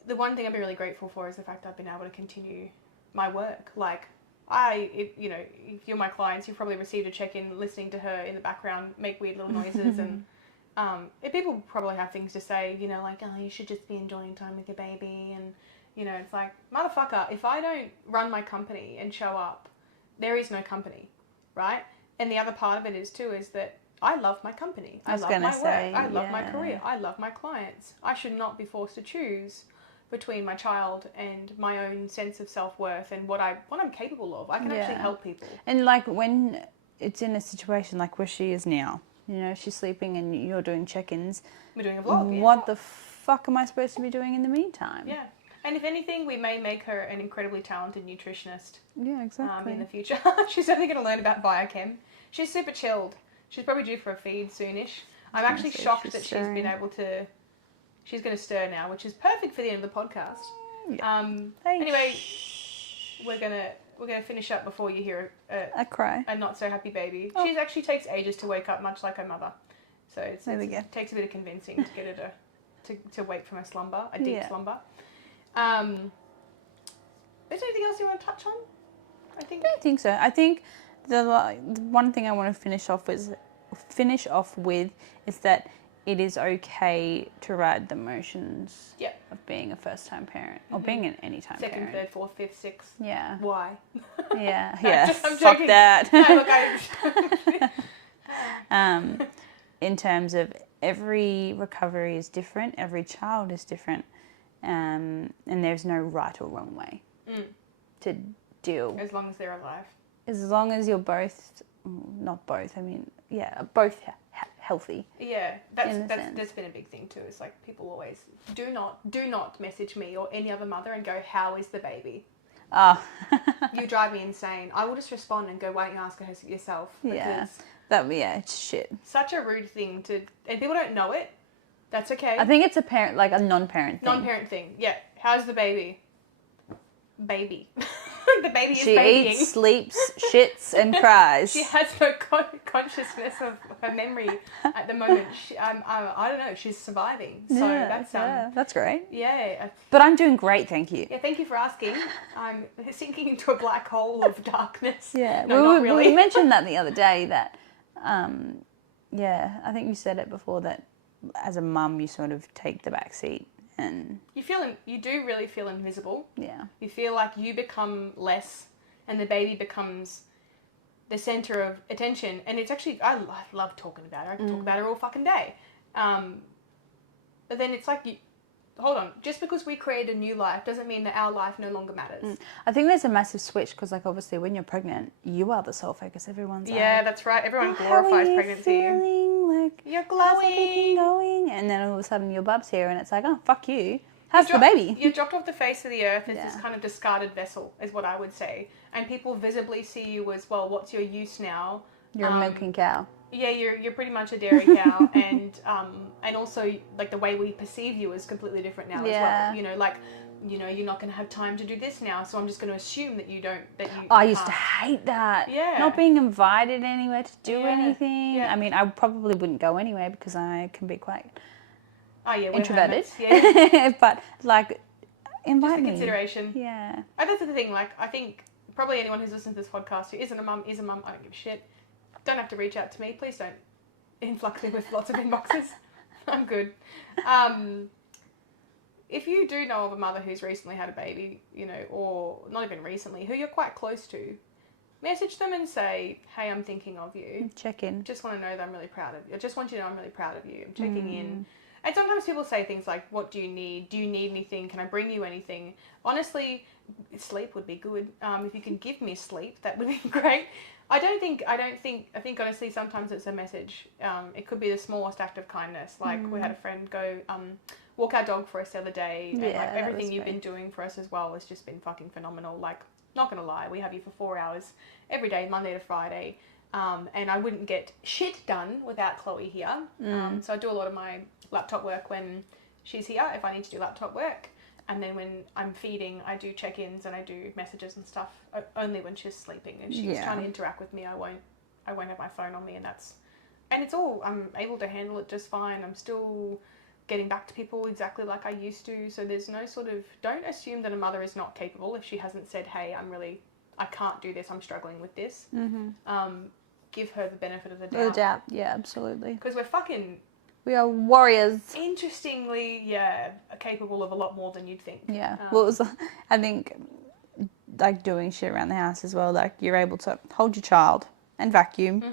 The one thing I've been really grateful for is the fact that I've been able to continue my work. Like... you know, if you're my clients, you've probably received a check-in listening to her in the background make weird little noises and people probably have things to say, you know, like, oh, you should just be enjoying time with your baby and, you know, it's like, motherfucker, if I don't run my company and show up, there is no company, right? And the other part of it is too is that I love my company. I love my work. I love my career. I love my clients. I should not be forced to choose between my child and my own sense of self-worth and what I'm capable of. I can actually help people. And like when it's in a situation like where she is now, you know, she's sleeping and you're doing check-ins. We're doing a vlog. What the fuck am I supposed to be doing in the meantime? Yeah. And if anything, we may make her an incredibly talented nutritionist. Yeah, exactly. In the future. She's only going to learn about biochem. She's super chilled. She's probably due for a feed soonish. I'm actually shocked that she's been able to... She's going to stir now, which is perfect for the end of the podcast. Yeah. Anyway, we're gonna finish up before you hear a cry. A not so happy baby. Oh. She actually takes ages to wake up, much like her mother. So it takes a bit of convincing to get her to wake from a slumber, a deep slumber. Is there anything else you want to touch on? I don't think so. I think the one thing I want to finish off with is that it is okay to ride the motions of being a first-time parent or being an anytime parent. Second, third, fourth, fifth, sixth. Yeah. Why? Yeah. I'm Fuck that. No, look, in terms of every recovery is different, every child is different, and there's no right or wrong way to deal. As long as they're alive. As long as you're both, both healthy. Yeah, that's been a big thing too. It's like people always do not message me or any other mother and go, how is the baby? Oh. You drive me insane. I will just respond and go, why don't you ask her yourself? Because it's shit. Such a rude thing and people don't know it. That's okay. I think it's a parent, like a non-parent thing. Non-parent thing, yeah. How's the baby? Baby. The baby is babying. She eats, sleeps, shits, and cries. She has no consciousness of her memory at the moment. I don't know. She's surviving. So that's great. Yeah. But I'm doing great, thank you. Yeah, thank you for asking. I'm sinking into a black hole of darkness. Yeah. No, not really. We mentioned that the other day that, I think you said it before that as a mum you sort of take the back seat. And you do really feel invisible. Yeah. You feel like you become less and the baby becomes the center of attention. And it's actually, I love talking about her. I can talk about her all fucking day. But then it's like hold on, just because we create a new life doesn't mean that our life no longer matters. I think there's a massive switch because, like, obviously when you're pregnant, you are the sole focus. Everyone's Yeah, like, that's right. Everyone how glorifies are you pregnancy. feeling? Like, You're how's everything glowing. going? And then all of a sudden your bub's here and it's like, oh, fuck you. How's the baby? You're dropped off the face of the earth as Yeah. this kind of discarded vessel, is what I would say. And people visibly see you as, well, what's your use now? You're a milking cow. Yeah, you're pretty much a dairy cow, and also like the way we perceive you is completely different now as well. You know, like, you know, you're not going to have time to do this now, so I'm just going to assume that you don't. I used to hate that. Yeah. Not being invited anywhere to do Yeah. anything. Yeah. I mean, I probably wouldn't go anywhere because I can be quite introverted. Hermits, yeah. But like, invite Just a me. consideration. Yeah. And that's the thing. Like, I think probably anyone who's listened to this podcast who isn't a mum is a mum. I don't give a shit. Don't have to reach out to me. Please don't influx me with lots of inboxes. I'm good. If you do know of a mother who's recently had a baby, you know, or not even recently, who you're quite close to, message them and say, hey, I'm thinking of you. Check in. Just want to know that I'm really proud of you. I just want you to know I'm really proud of you. I'm checking in. And sometimes people say things like, what do you need? Do you need anything? Can I bring you anything? Honestly, sleep would be good. If you can give me sleep, that would be great. I think honestly sometimes it's a message. It could be the smallest act of kindness. Like we had a friend go walk our dog for us the other day. And like everything you've been doing for us as well has just been fucking phenomenal. Like, not gonna lie, we have you for 4 hours every day, Monday to Friday. And I wouldn't get shit done without Chloe here. So I do a lot of my laptop work when she's here, if I need to do laptop work. And then when I'm feeding, I do check-ins and I do messages and stuff only when she's sleeping. If she's trying to interact with me, I won't have my phone on me, I'm able to handle it just fine. I'm still getting back to people exactly like I used to. So there's no sort of, don't assume that a mother is not capable if she hasn't said, hey, I can't do this, I'm struggling with this. Give her the benefit of the doubt. No doubt, yeah, absolutely. Because we are warriors. Interestingly, capable of a lot more than you'd think. Yeah. Well, it was, I think, like doing shit around the house as well. Like you're able to hold your child and vacuum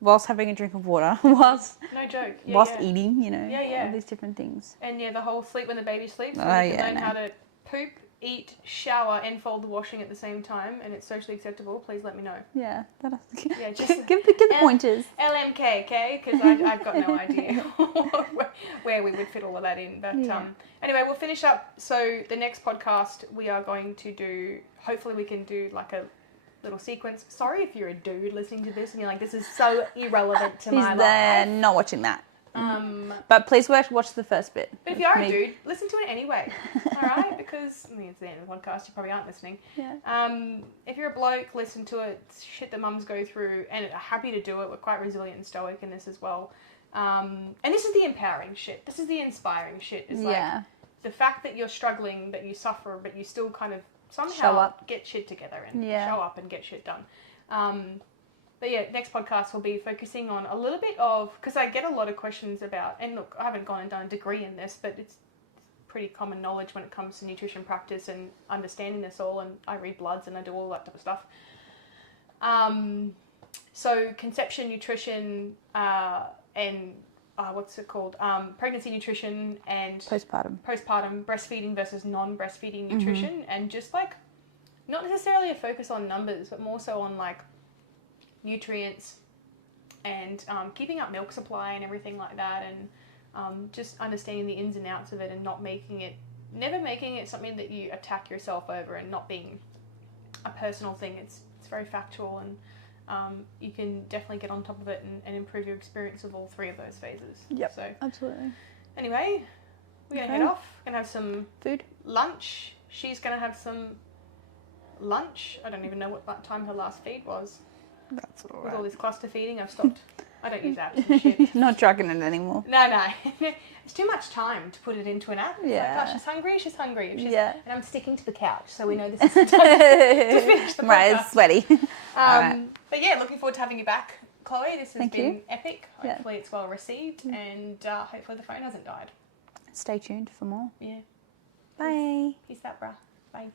whilst having a drink of water, whilst no joke, eating. You know, all these different things. And the whole sleep when the baby sleeps. So you can learn how to poop, eat, shower, and fold the washing at the same time, and it's socially acceptable. Please let me know. Yeah. Just give the pointers. LMK, okay? Because I've got no idea where we would fit all of that in. But anyway, we'll finish up. So the next podcast we are going to do, hopefully we can do like a little sequence. Sorry if you're a dude listening to this and you're like, this is so irrelevant to my life. Not watching that. But please watch the first bit. But if you are a dude, listen to it anyway. All right? Because, it's the end of the podcast. You probably aren't listening. Yeah. If you're a bloke, listen to it. It's shit that mums go through and are happy to do it. We're quite resilient and stoic in this as well. And this is the empowering shit. This is the inspiring shit. It's like the fact that you're struggling, that you suffer, but you still kind of somehow get shit together and show up and get shit done. But next podcast will be focusing on a little bit of, because I get a lot of questions about, and look, I haven't gone and done a degree in this, but it's pretty common knowledge when it comes to nutrition practice and understanding this all, and I read bloods and I do all that type of stuff. So conception, nutrition, and what's it called? Pregnancy nutrition and postpartum, breastfeeding versus non-breastfeeding nutrition, and just like, not necessarily a focus on numbers, but more so on like nutrients and keeping up milk supply and everything like that, and just understanding the ins and outs of it, and never making it something that you attack yourself over, and not being a personal thing. It's very factual, and you can definitely get on top of it and improve your experience of all three of those phases. Yep, so absolutely. Anyway, we're going to head off. We're going to have some food, lunch. She's going to have some lunch. I don't even know what time her last feed was. That's all right. With all this cluster feeding, I've stopped. I don't use apps and shit. Not tracking it anymore. No. It's too much time to put it into an app. Yeah. Like, oh, she's hungry. Yeah. And I'm sticking to the couch, so we know this is the time to finish the podcast. Right, it's sweaty. Right. But looking forward to having you back, Chloe. This has been epic. Hopefully it's well received, and hopefully the phone hasn't died. Stay tuned for more. Yeah. Bye. Peace out, bruh. Bye.